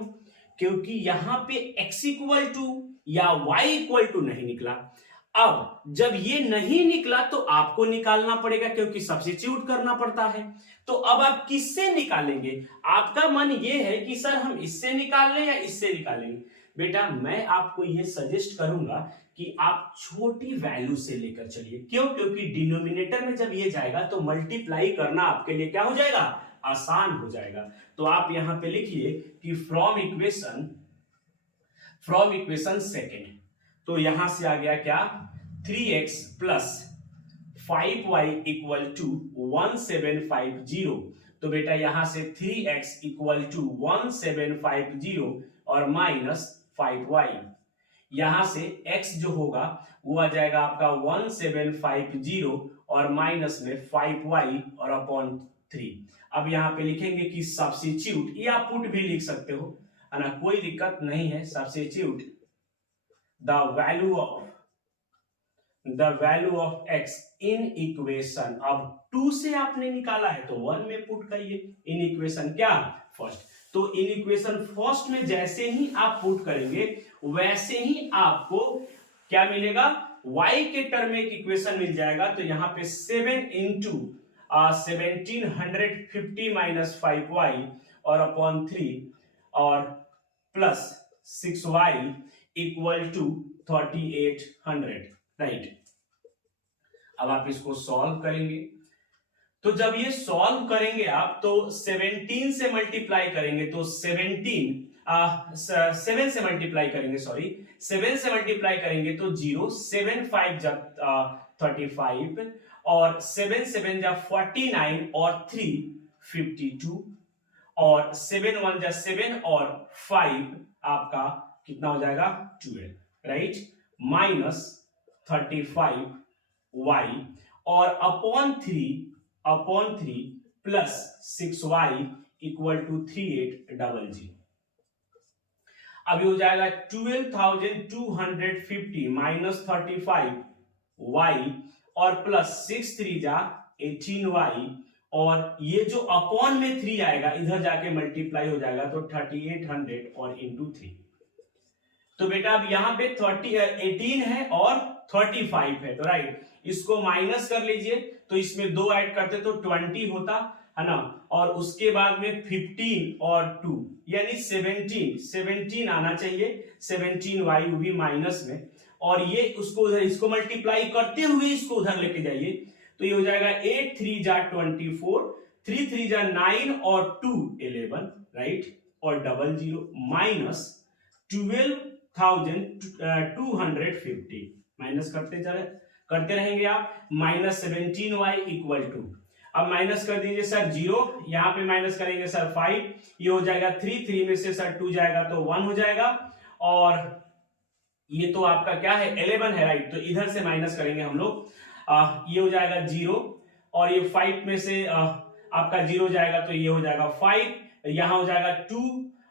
क्योंकि यहां पे x इक्वल टू या y इक्वल टू नहीं निकला। अब जब ये नहीं निकला तो आपको निकालना पड़ेगा, क्योंकि सब्स्टिट्यूट करना पड़ता है। तो अब आप किससे निकालेंगे? आपका मन ये है कि सर हम इससे निकाल लें या इससे निकालेंगे। बेटा मैं आपको ये सजेस्ट करूंगा कि आप छोटी वैल्यू से लेकर चलिए। क्यों? क्योंकि डिनोमिनेटर में जब ये जाएगा तो मल्टीप्लाई करना आपके लिए क्या हो जाएगा? आसान हो जाएगा। तो आप यहां पे लिखिए कि फ्रॉम इक्वेशन सेकेंड, तो यहां से आ गया क्या? 3x plus 5y equal to 1750। तो बेटा यहां से 3x इक्वल टू 1750 और माइनस 5y, यहां से x जो होगा वो आ जाएगा आपका 1750 और माइनस में 5y और अपॉन 3। अब यहां पे लिखेंगे कि सब्स्टिट्यूट, या पुट भी लिख सकते हो, है ना, कोई दिक्कत नहीं है। Substitute the value of x in equation, अब 2 से आपने निकाला है तो 1 में पुट करिए इन इक्वेशन क्या? फर्स्ट। तो इन इक्वेशन फर्स्ट में जैसे ही आप पुट करेंगे वैसे ही आपको क्या मिलेगा? y के टर्म में एक इक्वेशन मिल जाएगा। तो यहां पे 7 इंटू 1750 माइनस 5y और अपॉन 3 और plus 6y equal to 3800, right. अब आप इसको सॉल्व करेंगे, तो जब ये सॉल्व करेंगे आप तो 17 से मल्टीप्लाई करेंगे तो 7 से मल्टीप्लाई करेंगे, 7 से मल्टीप्लाई करेंगे तो 0, 7 5 जा 35 और 7 7 जा 49 और 3 52 और 7 1 जा 7 और 5 आपका कितना हो जाएगा? 12, राइट। माइनस 35y और upon 3 plus 6y equal to 3800। अब ये हो जाएगा 12,250 माइनस 35y और प्लस 6 3 जा 18y और ये जो अपॉन में 3 आएगा इधर जाके मल्टीप्लाई हो जाएगा तो 3800 और इंटू 3। तो बेटा अब यहां पे 18 है और 35 है, तो राइट, इसको माइनस कर लीजिए। तो इसमें 2 ऐड करते तो 20 होता है ना, और उसके बाद में 15 और 2 यानी 17 आना चाहिए। 17y भी माइनस में, और ये उसको उधर, इसको मल्टीप्लाई करते हुए इसको उधर लेके जाइए तो ये हो जाएगा 8 3 जा 24, 3 3 जा 9 और 2 11, राइट, और 00 माइनस 12,250 माइनस करते रहेंगे आप। माइनस 17y इक्वल टू, अब माइनस कर दीजिए सर 0, यहां पे माइनस करेंगे सर 5, ये हो जाएगा 3 में से सर 2 जाएगा तो 1 हो जाएगा, और ये तो आपका क्या है 11 है, राइट, तो इधर से माइनस करेंगे हम लोग, ये हो जाएगा 0 और ये 5 में से आपका 0 जाएगा तो ये हो जाएगा 5, यहां हो जाएगा 2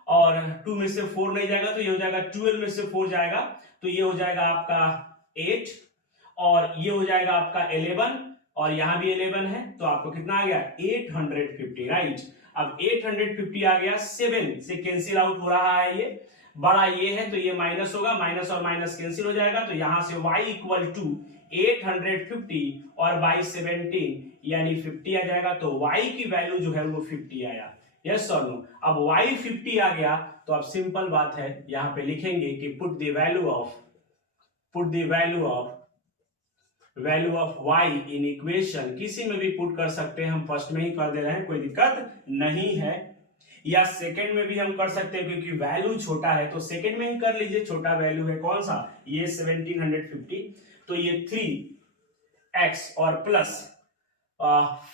और 2 में से 4 नहीं जाएगा तो ये हो जाएगा 12 में से 4 जाएगा तो ये हो जाएगा आपका 8 और ये हो जाएगा आपका 11 और यहां भी 11 है तो आपको कितना आ गया 850, राइट। अब 850 आ गया, 7 से कैंसिल आउट हो रहा है, ये बड़ा ये है तो ये माइनस होगा, माइनस और माइनस कैंसिल हो जाएगा तो यहां से y इक्वल टू 850 और बाई 17 यानी 50 आ जाएगा, तो y की वैल्यू जो है वो 50 आया, यस और नो। अब y 50 आ गया तो अब सिंपल बात है, यहां पे लिखेंगे कि put the value of y in equation, किसी में भी पुट कर सकते हैं, हम फर्स्ट में ही कर दे रहे हैं, कोई दिक्कत नहीं है, या सेकंड में भी हम कर सकते हैं क्योंकि वैल्यू छोटा है तो सेकंड में ही कर लीजिए। छोटा वैल्यू है कौन सा, ये 1750, तो ये 3x और प्लस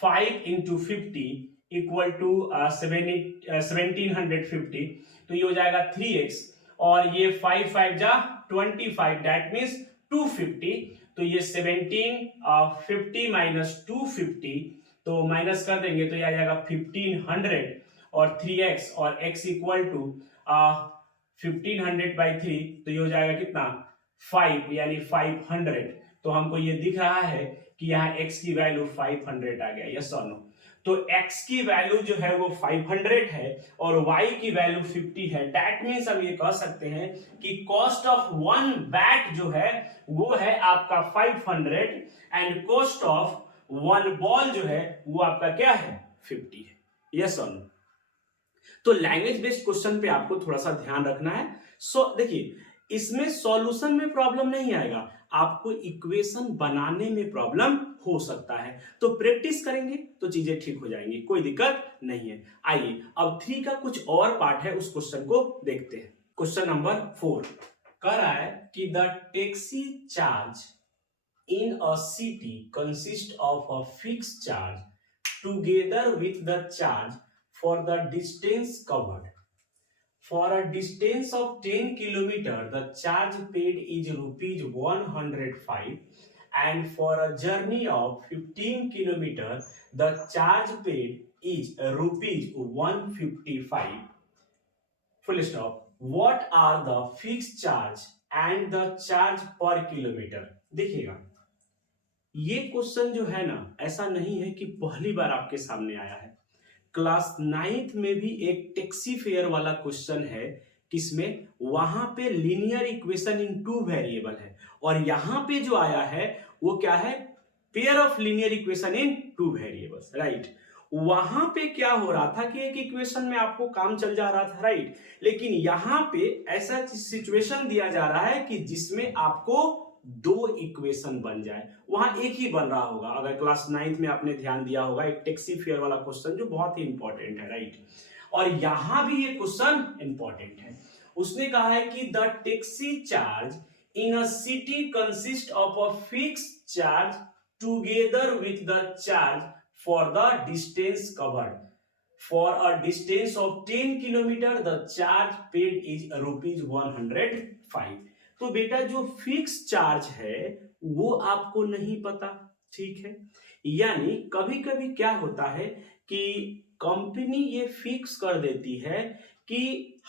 5 इंटू 50 इक्वल टू 1750, तो ये हो जाएगा 3x और ये 5 5 जा 25, दैट मीन्स 250, तो ये 1750 माइनस 250, तो माइनस कर देंगे तो ये आ जाएगा 1500 और 3x और x इक्वल टू 1500 बाई 3, तो ये हो जाएगा कितना 5 यानी 500, तो हमको ये दिख रहा है कि यहाँ x की वैल्यू 500 आ गया, यस और नो। तो x की वैल्यू जो है वो 500 है और y की वैल्यू 50 है। दैट मीन्स हम ये कह सकते हैं कि कॉस्ट ऑफ वन बैट जो है वो है आपका 500 and cost of one ball जो है वो आपका क्या है 50 है। यस और नो। तो लैंग्वेज बेस्ड क्वेश्चन पे आपको थोड़ा सा ध्यान रखना है। देखिए इसमें सॉल्यूशन में प्रॉब्लम नहीं आएगा, आपको इक्वेशन बनाने में प्रॉब्लम हो सकता है। तो प्रैक्टिस करेंगे तो चीजें ठीक हो जाएंगी, कोई दिक्कत नहीं है। आइए अब 3 का कुछ और पार्ट है, उस क्वेश्चन को देखते हैं। क्वेश्चन नंबर 4 कह रहा है कि the taxi charge in a city consist of a fix charge together with the charge for the distance covered. For a distance of 10 km, the charge paid is rupees 105, and for a journey of 15 km, the charge paid is rupees 155. Full stop. What are the fixed charge and the charge per kilometer? देखिएगा ये क्वेश्चन जो है ना ऐसा नहीं है कि पहली बार आपके सामने आया है। क्लास 9th में भी एक टैक्सी फेयर वाला क्वेश्चन है, किसमें वहां पे लीनियर इक्वेशन इन 2 वेरिएबल है और यहां पे जो आया है वो क्या है pair of linear equation in 2 variables, right. वहां पे क्या हो रहा था कि एक इक्वेशन में आपको काम चल जा रहा था, राइट, लेकिन यहां पे ऐसा सिचुएशन दिया जा रहा है कि जिसमें आपको 2 इक्वेशन बन जाए, वहां एक ही बन रहा होगा। अगर क्लास 9th में आपने ध्यान दिया होगा एक टैक्सी फेयर वाला क्वेश्चन जो बहुत ही इंपॉर्टेंट है, राइट। और यहां भी ये क्वेश्चन इंपॉर्टेंट है। उसने कहा है कि the taxi charge in a city consist of a fix charge together with the charge for the distance covered. For a distance of 10 kilometre the charge paid is rupees 105। तो बेटा जो फिक्स चार्ज है वो आपको नहीं पता, ठीक है। यानी कभी कभी क्या होता है कि कंपनी ये फिक्स कर देती है कि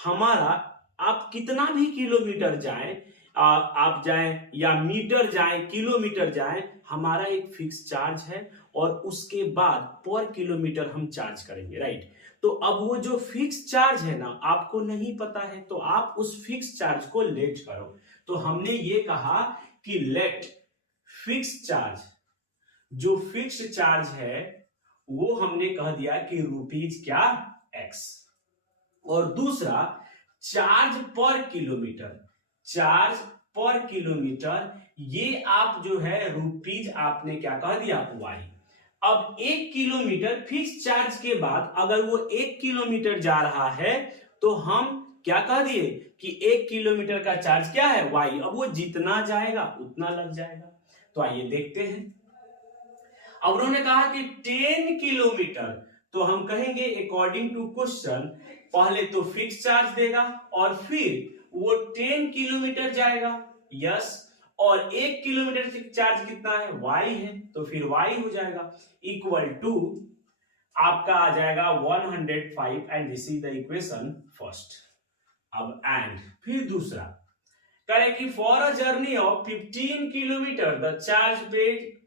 हमारा आप कितना भी किलोमीटर जाएं, आप जाएं या मीटर जाएं किलोमीटर जाएं, हमारा एक फिक्स चार्ज है और उसके बाद पर किलोमीटर हम चार्ज करेंगे, राइट। तो अब वो जो फिक्स चार्ज है ना आपको नहीं पता है, तो आप उस फिक्स चार्ज को लेट करो। तो हमने ये कहा कि लेट फिक्स चार्ज, जो फिक्स्ड चार्ज है वो हमने कह दिया कि रुपीज क्या एक्स, और दूसरा चार्ज पर किलोमीटर, चार्ज पर किलोमीटर ये आप जो है रुपीज आपने क्या कह दिया वाई। अब 1 किलोमीटर फिक्स चार्ज के बाद अगर वो 1 किलोमीटर जा रहा है तो हम क्या कह दिए कि 1 किलोमीटर का चार्ज क्या है वाई। अब वो जितना जाएगा उतना लग जाएगा। तो आइए देखते हैं। अब उन्होंने कहा कि 10 किलोमीटर, तो हम कहेंगे अकॉर्डिंग टू क्वेश्चन पहले तो फिक्स चार्ज देगा और फिर वो 10 किलोमीटर जाएगा, यस, और 1 किलोमीटर से चार्ज कितना है y है, तो फिर y हो जाएगा इक्वल टू आपका आ जाएगा 105 and this is the equation first. अब एंड फिर दूसरा करें कि for a journey of 15 kilometre the charge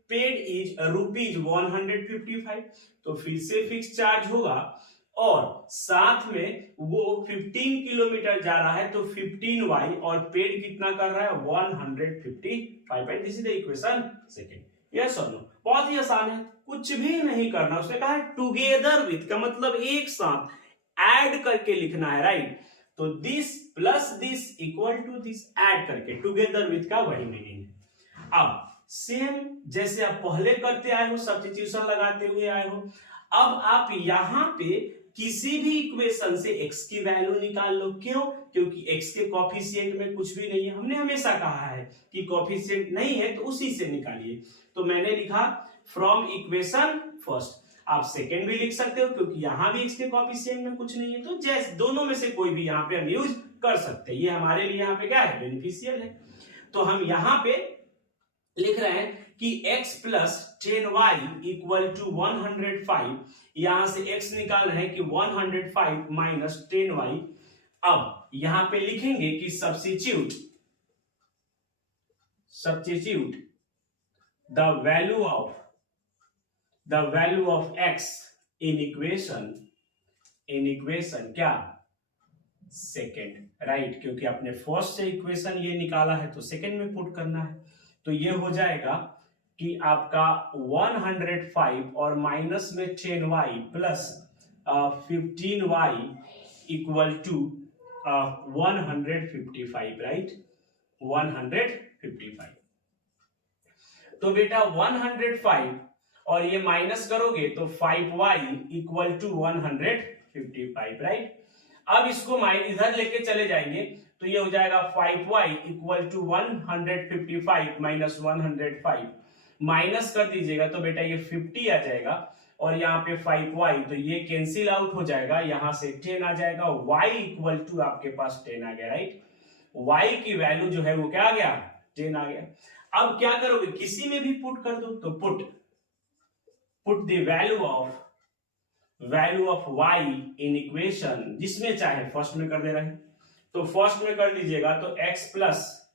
paid is rupees 155, तो फिर से फिक्स चार्ज होगा और साथ में वो 15 किलोमीटर जा रहा है तो 15y और पेड कितना कर रहा है 155 and this is the equation second. Yes और नो, बहुत ही आसान है, कुछ भी नहीं करना। उसने कहा टुगेदर विथ का मतलब एक साथ ऐड करके लिखना है, राइट। तो this plus this equal to this, add करके टुगेदर विथ का वही मीनिंग है। अब सेम जैसे आप पहले करते आए हो, सब्स्टिट्यूशन लगाते हुए आए हो, अब आप यहां पे किसी भी इक्वेशन से x की वैल्यू निकाल लो। क्यों? क्योंकि x के कोफिशिएंट में कुछ भी नहीं है। हमने हमेशा कहा है कि कोफिशिएंट नहीं है तो उसी से निकालिए। तो मैंने लिखा फ्रॉम इक्वेशन फर्स्ट, आप सेकेंड भी लिख सकते हो क्योंकि यहां भी x के कोफिशिएंट में कुछ नहीं है, तो जैसे दोनों में से कोई भी यहां पे हम यूज कर सकते हैं। ये हमारे लिए यहाँ पे क्या है बेनिफिशियल है। तो हम यहां पे लिख रहे हैं कि x plus 10y equal to 105, यहां से x निकाल रहे हैं कि 105 माइनस 10y। अब यहां पे लिखेंगे कि substitute the value of x in equation क्या सेकेंड, राइट, क्योंकि आपने फर्स्ट से इक्वेशन ये निकाला है तो सेकेंड में पुट करना है। तो ये हो जाएगा कि आपका 105 और माइनस में 10y plus 15y equal to 155, right, 155। तो बेटा 105 और ये माइनस करोगे तो 5y इक्वल टू 155, राइट। अब इसको इधर लेके चले जाएंगे तो ये हो जाएगा 5y equal to 155 minus 105, minus कर दीजिएगा तो बेटा ये 50 आ जाएगा और यहाँ पे 5y तो ये कैंसिल आउट हो जाएगा, यहाँ से 10 आ जाएगा, y इक्वल टू आपके पास 10 आ गया, राइट। y की वैल्यू जो है वो क्या आ गया, 10 आ गया। अब क्या करोगे, किसी में भी पुट कर दो, तो put the value of y in equation, जिसमें चाहे फर्स्ट में कर दे रहे हैं तो फर्स्ट में कर दीजिएगा तो x प्लस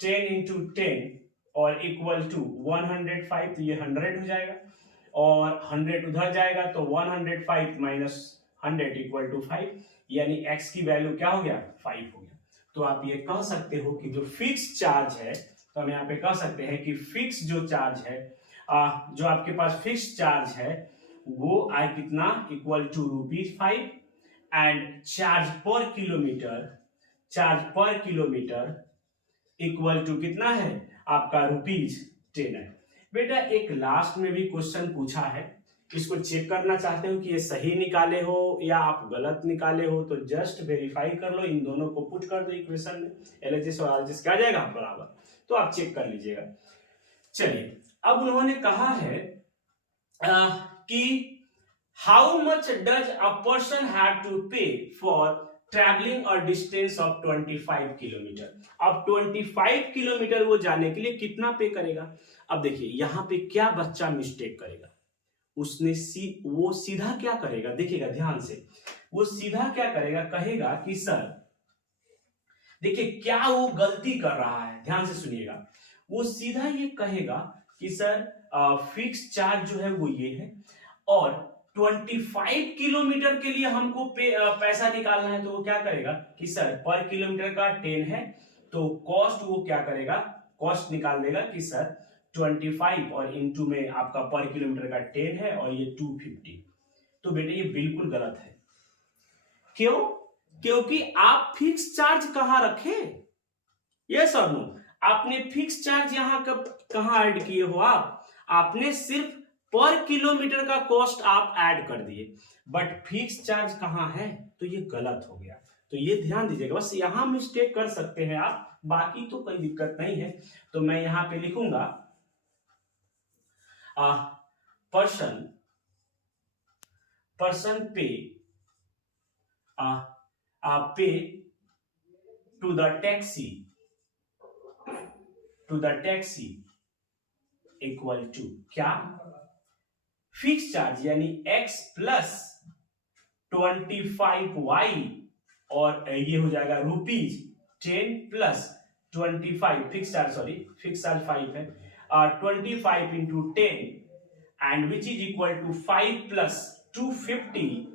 10 इंटू 10 और इक्वल टू 105, तो ये 100 हो जाएगा और 100 उधर जाएगा तो 105 माइनस 100 इक्वल टू 5, यानी x की वैल्यू क्या हो गया, 5 हो गया। तो आप ये कह सकते हो कि जो फिक्स चार्ज है, तो हम यहाँ पे कह सकते हैं कि फिक्स जो चार्ज है, जो आपके पास फिक्स चार्ज है वो आए कितना, इक्वल टू ₹5 एंड चार्ज पर किलोमीटर इक्वल टू कितना है आपका ₹10 है। बेटा एक लास्ट में भी क्वेश्चन पूछा है, इसको चेक करना चाहते हो कि ये सही निकाले हो या आप गलत निकाले हो, तो जस्ट वेरीफाई कर लो, इन दोनों को पुट कर दो इक्वेशन में, LHS और RHS क्या जाएगा बराबर, तो आप चेक कर लीजिएगा। चलिए अब उन्होंने कहा है कि how much does a person have to pay for travelling a distance of 25 kilometre. अब 25 किलोमीटर वो जाने के लिए कितना पे करेगा। अब देखिए यहाँ पे क्या बच्चा मिस्टेक करेगा, उसने वो सीधा क्या करेगा, देखिएगा ध्यान से, वो सीधा क्या करेगा, कहेगा कि सर देखिए क्या वो गलती कर रहा है, ध्यान से सुनिएगा, वो सीधा ये कहेगा कि सर फिक्स चार्ज जो है वो ये है और 25 किलोमीटर के लिए हमको पैसा निकालना है, तो वो क्या करेगा कि सर पर किलोमीटर का 10 है तो कॉस्ट वो क्या करेगा, कॉस्ट निकाल देगा कि सर 25 और इनटू में आपका पर किलोमीटर का 10 है और ये 250। तो बेटे ये बिल्कुल गलत है। क्यों? क्योंकि आप फिक्स चार्ज कहां रखे, यस और नो, आपने फिक्स चार्ज यहां कहां ऐड किए हो, आपने सिर्फ पर किलोमीटर का कॉस्ट आप ऐड कर दिए, बट फिक्स चार्ज कहां है, तो ये गलत हो गया। तो ये ध्यान दीजिएगा, बस यहां मिस्टेक कर सकते हैं आप, बाकी तो कोई दिक्कत नहीं है। तो मैं यहां पे लिखूंगा person pay to the taxi equal to क्या, फिक्स चार्ज यानी x प्लस 25y और ये हो जाएगा ₹10 प्लस 25, फिक्स चार्ज 5 है, 25 into 10 and which is equal to 5 plus 250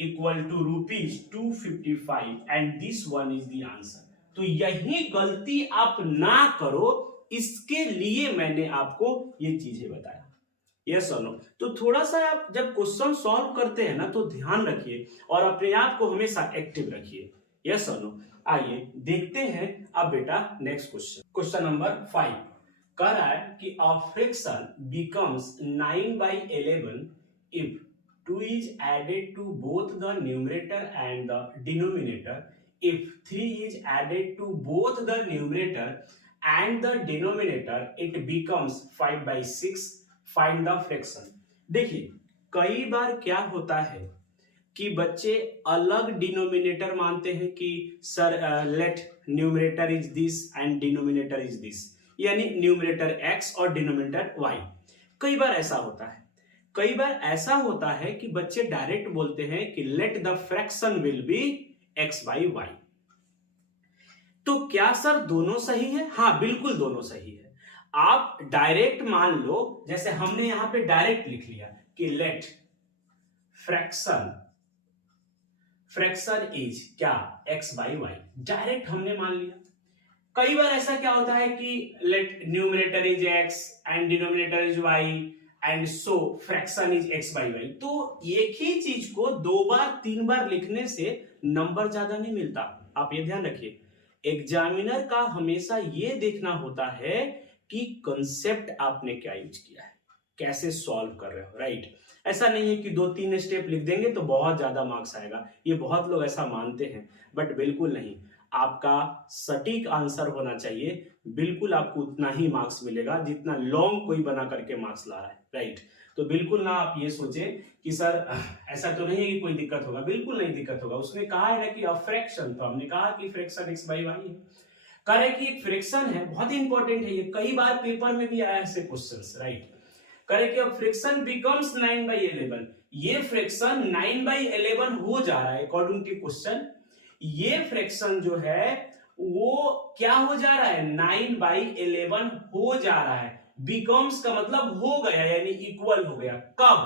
equal to ₹255 and this one is the answer. तो यही गलती आप ना करो, इसके लिए मैंने आपको ये चीजें बताया, यस और नो। तो थोड़ा सा आप जब क्वेश्चन सॉल्व करते हैं ना तो ध्यान रखिए और अपने आप को हमेशा एक्टिव रखिए, यस और नो। आइए देखते हैं अब बेटा नेक्स्ट क्वेश्चन नंबर 5 कह रहा है कि a fraction becomes 9/11 if 2 is added to both the numerator and the denominator, if 3 is added to both the numerator and the denominator it becomes 5/6, find the fraction। देखिए कई बार क्या होता है कि बच्चे अलग डिनोमिनेटर मानते हैं कि sir let numerator is this and denominator is this, यानी न्यूमरेटर x और डिनोमिनेटर y। कई बार ऐसा होता है कि बच्चे डायरेक्ट बोलते हैं कि let the fraction will be x/y। तो क्या सर दोनों सही है? हाँ बिल्कुल दोनों सही है। आप डायरेक्ट मान लो, जैसे हमने यहां पे डायरेक्ट लिख लिया कि लेट फ्रैक्शन फ्रैक्शन इज क्या, x बाई वाई, डायरेक्ट हमने मान लिया। कई बार ऐसा क्या होता है कि let numerator is x and denominator is y and so fraction is x by y. तो एक ही चीज को 2 बार 3 बार लिखने से नंबर ज्यादा नहीं मिलता, आप ये ध्यान रखिए। एग्जामिनर का हमेशा ये देखना होता है कि कंसेप्ट आपने क्या यूज किया है, कैसे सॉल्व कर रहे हो, राइट। ऐसा नहीं है कि 2-3 स्टेप लिख देंगे तो बहुत ज्यादा मार्क्स आएगा, ये बहुत लोग ऐसा मानते हैं, बट बिल्कुल नहीं। आपका सटीक आंसर होना चाहिए, बिल्कुल आपको उतना ही मार्क्स मिलेगा जितना लॉन्ग कोई बना करके मार्क्स ला रहा है, राइट। तो बिल्कुल ना आप ये सोचें कि सर ऐसा तो नहीं है कि कोई दिक्कत होगा, बिल्कुल नहीं दिक्कत होगा। उसने कहा है ना कि फ्रैक्शन, तो हमने कहा कि फ्रैक्शन x बाई वाई है। कह रहे कि एक फ्रैक्शन है, बहुत इंपॉर्टेंट है ये, कई बार पेपर में भी आया ऐसे क्वेश्चंस, राइट। करें कि अब फ्रैक्शन बिकम्स 9/11, ये फ्रैक्शन 9/11 हो जा रहा है अकॉर्डिंग टू क्वेश्चन। ये फ्रैक्शन जो है वो क्या हो जा रहा है, 9/11 हो जा रहा है। बिकम्स का मतलब हो गया, यानी इक्वल हो गया। कब?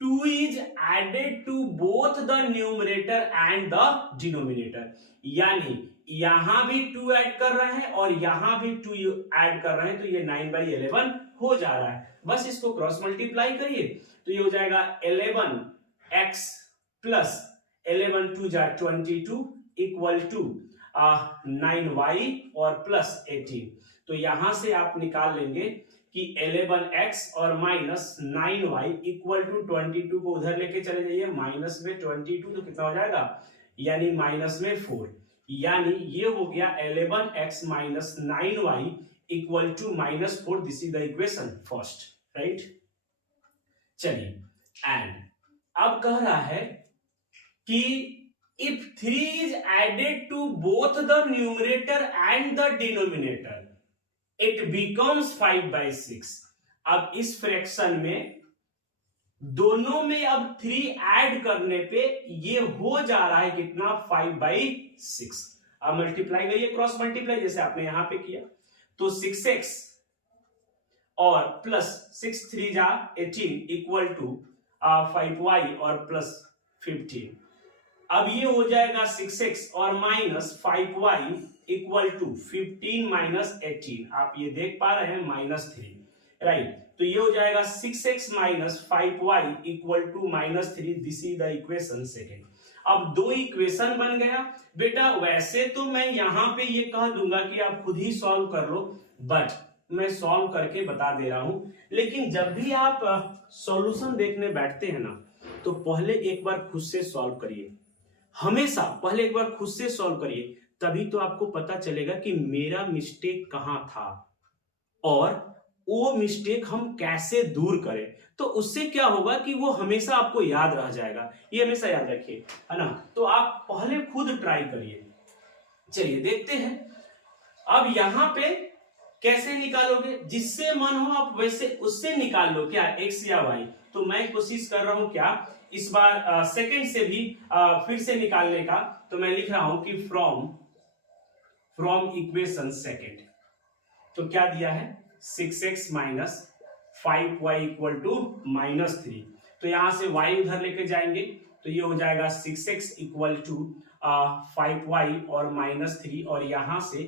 2 is added to both the numerator and the denominator, यानी यहां भी 2 ऐड कर रहे हैं और यहां भी 2 ऐड कर रहे हैं, तो ये 9/11 हो जा रहा है। बस इसको क्रॉस मल्टीप्लाई करिए तो ये हो जाएगा 11x प्लस 11 2 जा 22 इक्वल टू 9y और प्लस 18। तो यहां से आप निकाल लेंगे कि 11x और माइनस 9y इक्वल टू 22 को उधर लेके चले जाइए, माइनस में 22 तो कितना हो जाएगा, यानी माइनस में 4, यानी ये हो गया 11x minus 9y equal to -4। This is the equation first, right. चलिए, एंड अब कह रहा है कि if 3 is added to both the numerator and the denominator it becomes 5/6। अब इस फ्रैक्शन में दोनों में अब 3 ऐड करने पे ये हो जा रहा है कितना, 5/6। अब मल्टीप्लाई करिए, क्रॉस मल्टीप्लाई जैसे आपने यहां पे किया, तो 6x और प्लस 6 3 जा 18 इक्वल टू 5y और प्लस 15। अब ये हो जाएगा 6x और minus 5y equal to 15 minus 18। आप ये देख पा रहे हैं -3, राइट। तो ये हो जाएगा 6x minus 5y equal to -3। This is the equation second. अब 2 इक्वेशन बन गया बेटा। वैसे तो मैं यहां पे ये कह दूंगा कि आप खुद ही सॉल्व कर लो, बट मैं सॉल्व करके बता दे रहा हूं। लेकिन जब भी आप सॉल्यूशन देखने बैठते हैं ना, तो पहले एक बार खुद से सॉल्व करिए, हमेशा पहले एक बार खुद से सॉल्व करिए, तभी तो आपको पता चलेगा कि मेरा मिस्टेक कहां था और वो मिस्टेक हम कैसे दूर करें। तो उससे क्या होगा कि वो हमेशा आपको याद रह जाएगा, ये हमेशा याद रखिए, है ना। तो आप पहले खुद ट्राई करिए। चलिए देखते हैं अब यहां पे कैसे निकालोगे, जिससे मन हो आप वैसे उससे निकाल लो, क्या x या y। तो मैं कोशिश कर रहा हूं क्या इस बार सेकंड से भी फिर से निकालने का। तो मैं लिख रहा हूं कि फ्रॉम इक्वेशन सेकंड, तो क्या दिया है 6x minus 5y equal to -3। तो यहां से y उधर लेके जाएंगे, तो ये हो जाएगा 6x इक्वल टू 5y और -3, और यहां से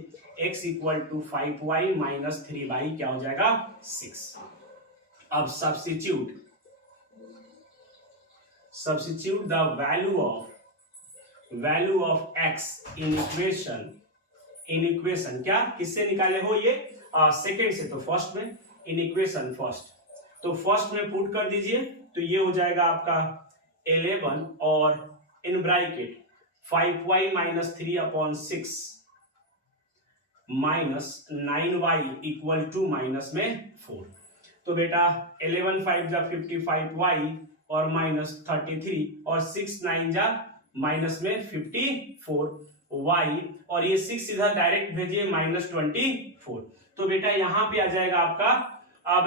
x equal to 5y minus 3y क्या हो जाएगा 6। अब substitute the value of x in equation क्या किससे निकाले हो, ये सेकेंड से। तो फर्स्ट में इन इक्वेशन फर्स्ट, तो फर्स्ट में पुट कर दीजिए, तो ये हो जाएगा आपका 11 और in bracket 5y minus 3/6 minus 9y equal to minus में 4। तो बेटा 11 5 जा 55y और माइनस 33 और 6 9 जा माइनस में 54y, और ये 6 इधर डायरेक्ट भेजिए -24। तो बेटा यहां पे आ जाएगा आपका अब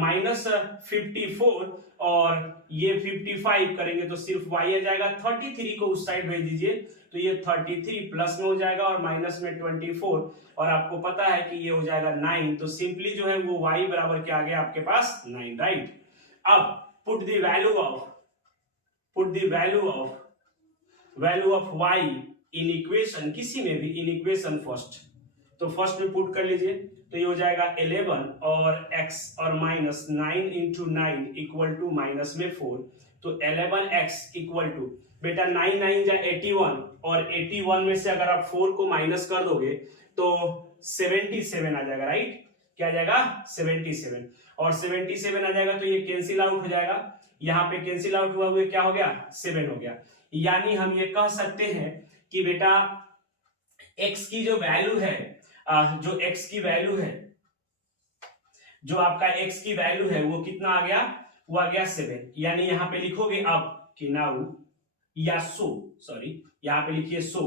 -54 और ये 55 करेंगे तो सिर्फ y आ जाएगा। 33 को उस साइड भेज दीजिए, तो ये 33 प्लस में हो जाएगा और माइनस में 24, और आपको पता है कि ये हो जाएगा 9। तो सिंपली जो है वो y बराबर क्या आ गया आपके पास 9, राइट। अब put the value of put the value of y in equation, किसी में भी इन इक्वेशन फर्स्ट, तो फर्स्ट में पुट कर लीजिए, तो ये हो जाएगा 11 और x और minus 9 into 9 equal to minus में 4, तो 11x इक्वल टू बेटा 9 9 जा 81, और 81 में से अगर आप 4 को माइनस कर दोगे तो 77 आ जाएगा, राइट, क्या आ जाएगा 77, और 77 आ जाएगा तो ये कैंसिल आउट हो जाएगा, यहाँ पे कैंसिल आउट हुआ हुआ क्या हो गया 7 हो गया। यानी हम ये कह सकते हैं कि बेटा x की जो वैल्यू है, जो x की वैल्यू है, जो आपका x की वैल्यू है वो कितना आ गया, वो आ गया 7। यानी यहां पे लिखोगे अब कि नाउ या सो, सॉरी यहां पे लिखिए सो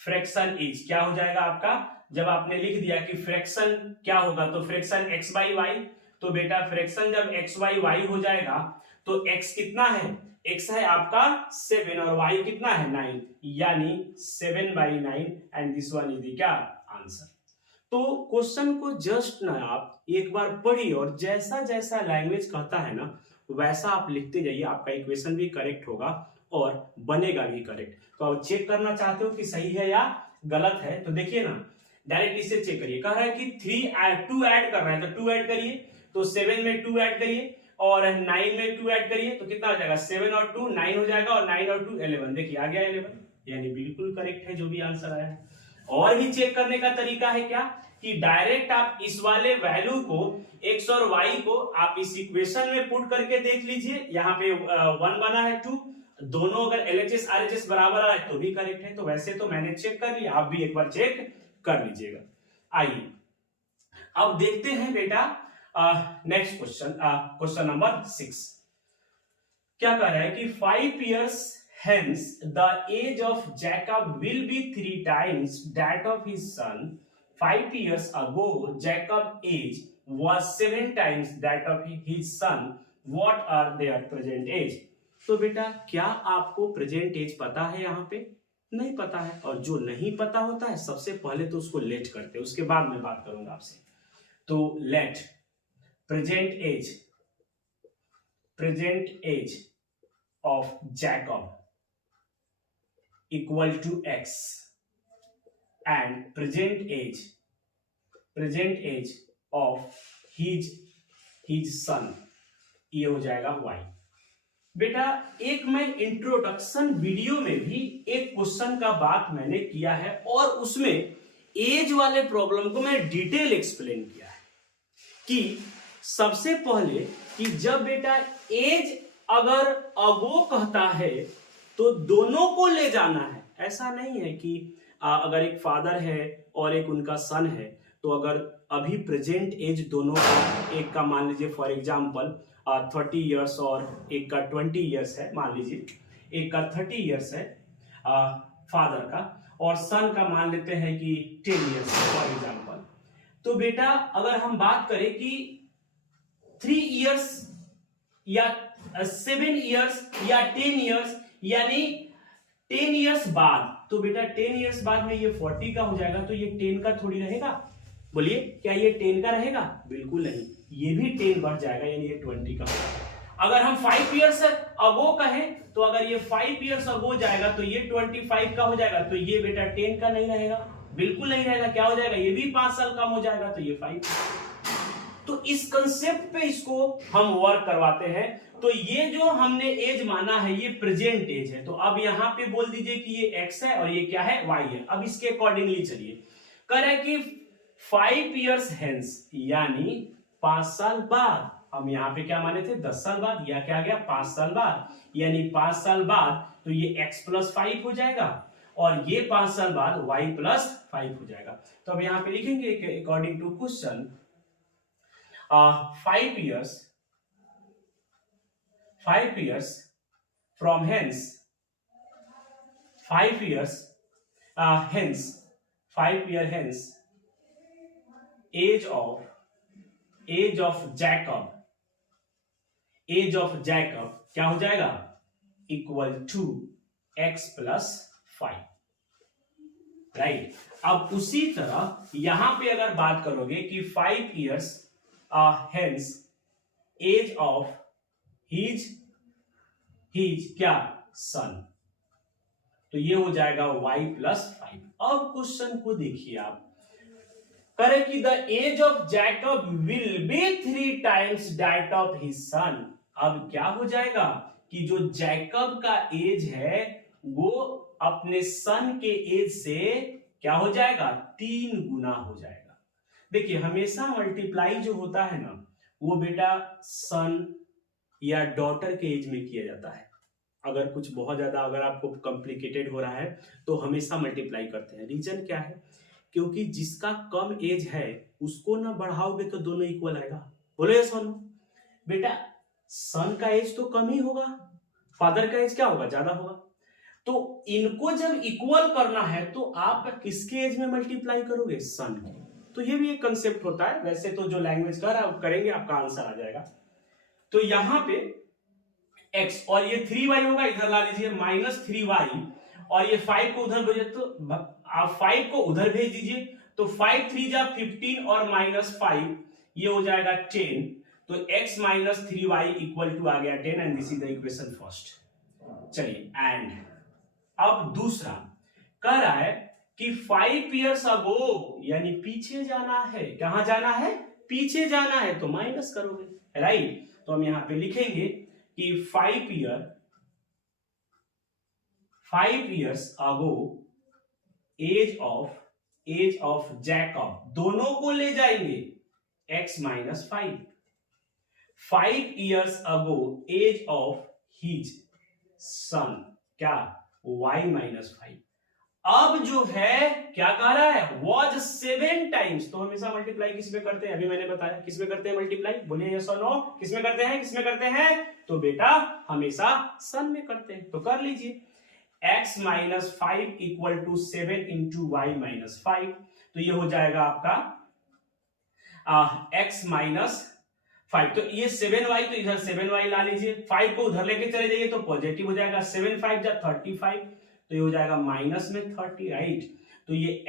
फ्रैक्शन इज, क्या हो जाएगा आपका, जब आपने लिख दिया कि फ्रैक्शन क्या होगा, तो फ्रैक्शन x बाई वाई, तो बेटा फ्रैक्शन जब x बाई वाई हो जाएगा तो x कितना है, x है आपका 7 और y कितना है 9, यानी 7 by 9 and this one is the क्या आंसर। तो क्वेश्चन को जस्ट ना आप एक बार पढ़िए और जैसा जैसा लैंग्वेज कहता है ना वैसा आप लिखते जाइए, आपका इक्वेशन भी करेक्ट होगा और बनेगा भी करेक्ट। तो आप चेक करना चाहते हो कि सही है या गलत है, तो देखिए ना डायरेक्ट इसे चेक करिए, कह रहा है कि 2 ऐड कर रहा है तो 2 ऐड करिए, तो 7 में 2 ऐड करिए और 9 में 2 ऐड करिए, तो कितना हो जाएगा 7 और 2 9 हो जाएगा, और 9 और 2 11, देखिए आ गया 11, यानी बिल्कुल करेक्ट है जो भी आंसर आया है। और भी चेक करने का तरीका है क्या कि डायरेक्ट आप इस वाले वैल्यू को x और y को आप इस इक्वेशन में पुट करके देख लीजिए, यहाँ पे 1 बना है 2, दोनों अगर LHS RHS बराबर आए तो भी करेक्ट है, तो वैसे तो मैंने चेक कर लिया, आप भी एक बार चेक कर लीजिएगा। आइए अब देखते हैं बेटा नेक्स्ट क्वेश्चन, क्वेश्चन नंबर 6 क्या कह रहा है कि 5 years hence the age of Jacob will be 3 times that of his son. 5 years ago Jacob's age was 7 times that of his son. What are their present age? तो बेटा क्या आपको प्रेजेंट एज पता है, यहाँ पे नहीं पता है, और जो नहीं पता होता है सबसे पहले तो उसको लेट करते हैं, उसके बाद मैं बात करूंगा आपसे। तो let present age of Jacob equal to x and present age of his son, ये हो जाएगा y। बेटा एक मैं इंट्रोडक्शन वीडियो में भी एक क्वेश्चन का बात मैंने किया है और उसमें एज वाले प्रॉब्लम को मैं डिटेल एक्सप्लेन किया है कि सबसे पहले कि जब बेटा एज अगर अबो कहता है तो दोनों को ले जाना है, ऐसा नहीं है कि अगर एक फादर है और एक उनका सन है तो अगर अभी प्रेजेंट एज दोनों का, एक का मान लीजिए फॉर एग्जांपल 30 इयर्स और एक का 20 इयर्स है, मान लीजिए एक का 30 इयर्स है फादर का, और सन का मान लेते हैं कि 10 इयर्स फॉर एग्जांपल। तो बेटा अगर हम बात करें कि 3 इयर्स या 7 इयर्स या 10 इयर्स, यानी 10 इयर्स बाद, तो बेटा 10 इयर्स बाद में ये 40 का हो जाएगा, तो ये 10 का थोड़ी रहेगा, बोलिए क्या ये 10 का रहेगा, बिल्कुल नहीं, ये भी 10 बढ़ जाएगा, यानी ये 20 का होगा। अगर हम 5 इयर्स अगो कहें तो अगर ये 5 इयर्स अगो जाएगा तो ये 25 का हो जाएगा, तो ये बेटा 10 का नहीं रहेगा, बिल्कुल नहीं रहेगा, क्या हो जाएगा, ये भी 5 साल कम हो जाएगा, तो ये 5। तो इस कंसेप्ट पे इसको हम वर्क करवाते हैं। तो ये जो हमने एज माना है ये प्रेजेंट एज है, तो अब यहां पे बोल दीजिए कि ये x है और ये क्या है y है। अब इसके अकॉर्डिंगली चलिए, कह रहे कि 5 इयर्स हेंस यानी 5 साल बाद, हम यहाँ पे क्या माने थे 10 साल बाद, या क्या गया 5 साल बाद, यानी 5 साल बाद तो ये x प्लस 5 हो जाएगा और ये 5 साल बाद y प्लस 5 हो जाएगा। तो अब यहाँ पे लिखेंगे according to question 5 years from hence, 5 years hence, 5 year hence age of Jacob क्या हो जाएगा, equal to x plus 5, right. अब उसी तरह यहां पे अगर बात करोगे कि 5 years hence age of his his क्या सन। तो ये हो जाएगा y प्लस 5। अब क्वेश्चन को देखिए आप, करे कि the age of Jacob will be 3 times that of his son. अब क्या हो जाएगा कि जो जैकब का एज है वो अपने सन के एज से क्या हो जाएगा, 3 गुना हो जाएगा। देखिए हमेशा मल्टीप्लाई जो होता है ना वो बेटा सन या डॉटर के एज में किया जाता है। अगर कुछ बहुत ज्यादा अगर आपको कॉम्प्लिकेटेड हो रहा है तो हमेशा मल्टीप्लाई करते हैं। रीजन क्या है, क्योंकि जिसका कम एज है उसको ना बढ़ाओगे तो दोनों इक्वल आएगा। बोलो ये सोनू बेटा, सन का एज तो कम ही होगा, फादर का एज क्या होगा, ज्यादा होगा। तो इनको जब इक्वल करना है तो आप किसके एज में मल्टीप्लाई करोगे, सन के। तो ये भी एक कंसेप्ट होता है। वैसे तो जो लैंग्वेज करेंगे आपका आंसर आ जाएगा। तो यहां पे x और ये 3y होगा, इधर ला लीजिए -3y, और ये 5 को उधर भेजिए तो आप 5 को उधर भेज दीजिए तो 5 3 जा 15 और -5 ये हो जाएगा 10। तो x - 3y इक्वल टू आ गया 10 and this is the equation first. चलिए एंड अब दूसरा कह रहा है कि 5 ईयर्स अगो, यानी पीछे जाना है। कहां जाना है, पीछे जाना है, तो माइनस करोगे, राइट। तो हम यहां पे लिखेंगे कि 5 years ago age of Jacob, दोनों को ले जाएंगे x - 5। 5 years ago age of his son क्या, y - 5। अब जो है क्या कह रहा है, was 7 टाइम्स। तो हमेशा मल्टीप्लाई किस में करते हैं, अभी मैंने बताया किस में करते हैं मल्टीप्लाई, बोलिए यस और नो, किस में करते हैं, किस में करते हैं, तो बेटा हमेशा सन में करते हैं। तो कर लीजिए x - 5 equal to 7 into y - 5। तो ये हो जाएगा आपका x - 5। तो ये 7y, तो इधर 7y ला लीजिए, 5 को उधर लेके चले जाइए तो पॉजिटिव हो जाएगा, 7 5 जा 35, तो ये हो जाएगा माइनस में 30, राइट। तो ये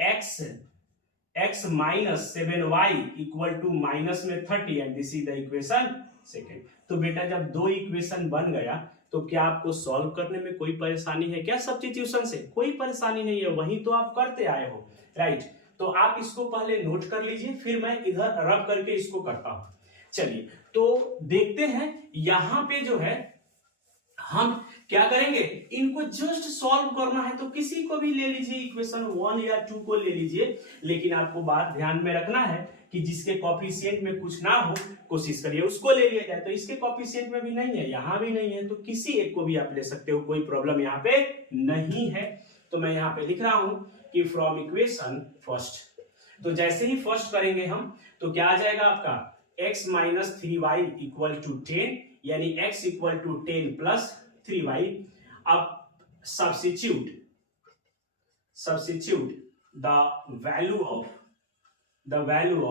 x minus 7y equal to minus में 30 and this is the equation second. तो बेटा जब दो इक्वेशन बन गया तो क्या आपको सॉल्व करने में कोई परेशानी है क्या, सब्स्टिट्यूशन से कोई परेशानी नहीं है, वही तो आप करते आए हो, राइट। तो आप इसको पहले नोट कर लीजिए, फिर मैं इधर रब करके इसको करता हूं। चलिए तो देखते हैं यहां पे जो है हम क्या करेंगे, इनको जस्ट सॉल्व करना है। तो किसी को भी ले लीजिए, इक्वेशन 1 या 2 को ले लीजिए, लेकिन आपको बात ध्यान में रखना है कि जिसके कॉफिशिएंट में कुछ ना हो कोशिश करिए उसको ले लिया जाए। तो इसके कॉफिशिएंट में भी नहीं है, यहां भी नहीं है, तो किसी एक को भी आप ले सकते हो, कोई प्रॉब्लम यहाँ पे नहीं है। तो मैं यहाँ पे लिख रहा हूं कि फ्रॉम इक्वेशन फर्स्ट, तो जैसे ही फर्स्ट करेंगे हम तो क्या आ जाएगा आपका x - 3y इक्वल टू 10, यानी x equal to 10 plus 3y। अब substitute the value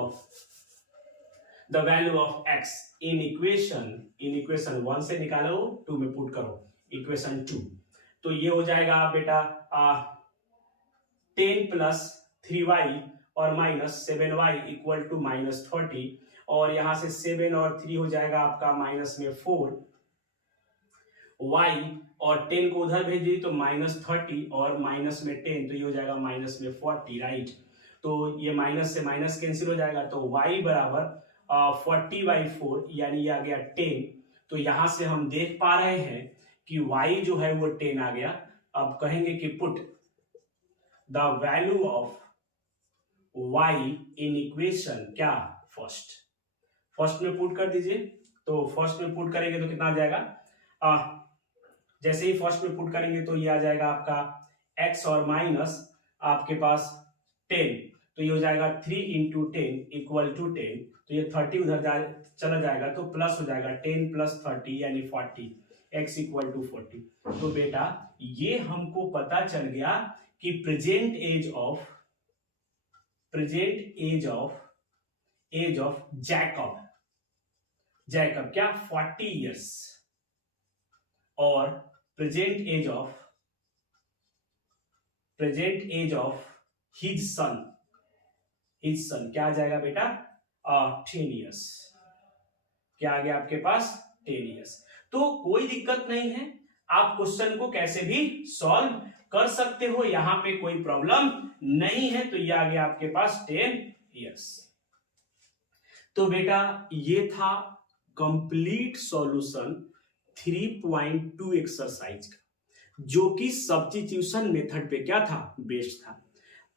of x in equation 1 से निकालो, 2 में पुट करो इक्वेशन 2। तो ये हो जाएगा बेटा 10 प्लस 3y और माइनस 7y इक्वल टू -30, और यहां से 7 और 3 हो जाएगा आपका माइनस में 4, y और 10 को उधर भेज दी तो -30 और माइनस में 10, तो ये हो जाएगा माइनस में 40, राइट। तो ये माइनस से माइनस कैंसिल हो जाएगा, तो y बराबर 40/4 यानी ये आ गया 10। तो यहां से हम देख पा रहे हैं कि y जो है वो 10 आ गया। अब कहेंगे कि put the value of y in equation क्या फर्स्ट में पुट कर दीजिए। तो फर्स्ट में पुट करेंगे तो कितना आ जाएगा, जैसे ही फर्स्ट में पुट करेंगे तो ये आ जाएगा आपका x और माइनस आपके पास 10, तो ये हो जाएगा 3 इंटू 10 इक्वल टू 10, तो ये 30 उधर चला जाएगा तो प्लस हो जाएगा 10 प्लस 30 यानी 40, x इक्वल टू 40। तो बेटा ये हमको पता चल गया कि प्रेजेंट एज ऑफ जैकब क्या 40 इयर्स, और present age of his son क्या आ जाएगा बेटा 10 इयर्स। क्या आ गया आपके पास 10 ईयर्स। तो कोई दिक्कत नहीं है, आप क्वेश्चन को कैसे भी सॉल्व कर सकते हो, यहां पे कोई प्रॉब्लम नहीं है। तो ये आ गया आपके पास 10 ईयर्स। तो बेटा ये था कंप्लीट सॉल्यूशन 3.2 एक्सरसाइज का, जो कि सब्स्टिट्यूशन मेथड पे क्या था, बेस्ड था।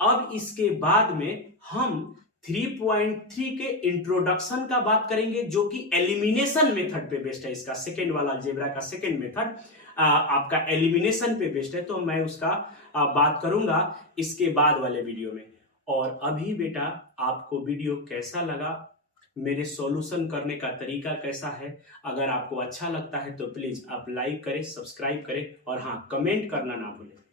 अब इसके बाद में हम 3.3 के इंट्रोडक्शन का बात करेंगे, जो कि एलिमिनेशन मेथड पे बेस्ड है। इसका सेकेंड वाला अलजेब्रा का सेकेंड मेथड आपका एलिमिनेशन पे बेस्ड है, तो मैं उसका बात करूंगा इसके बाद वाले वीडियो में। और अभी बेटा आपको वीडियो कैसा लगा, मेरे सॉल्यूशन करने का तरीका कैसा है, अगर आपको अच्छा लगता है तो प्लीज आप लाइक करें, सब्सक्राइब करें और हाँ कमेंट करना ना भूलें।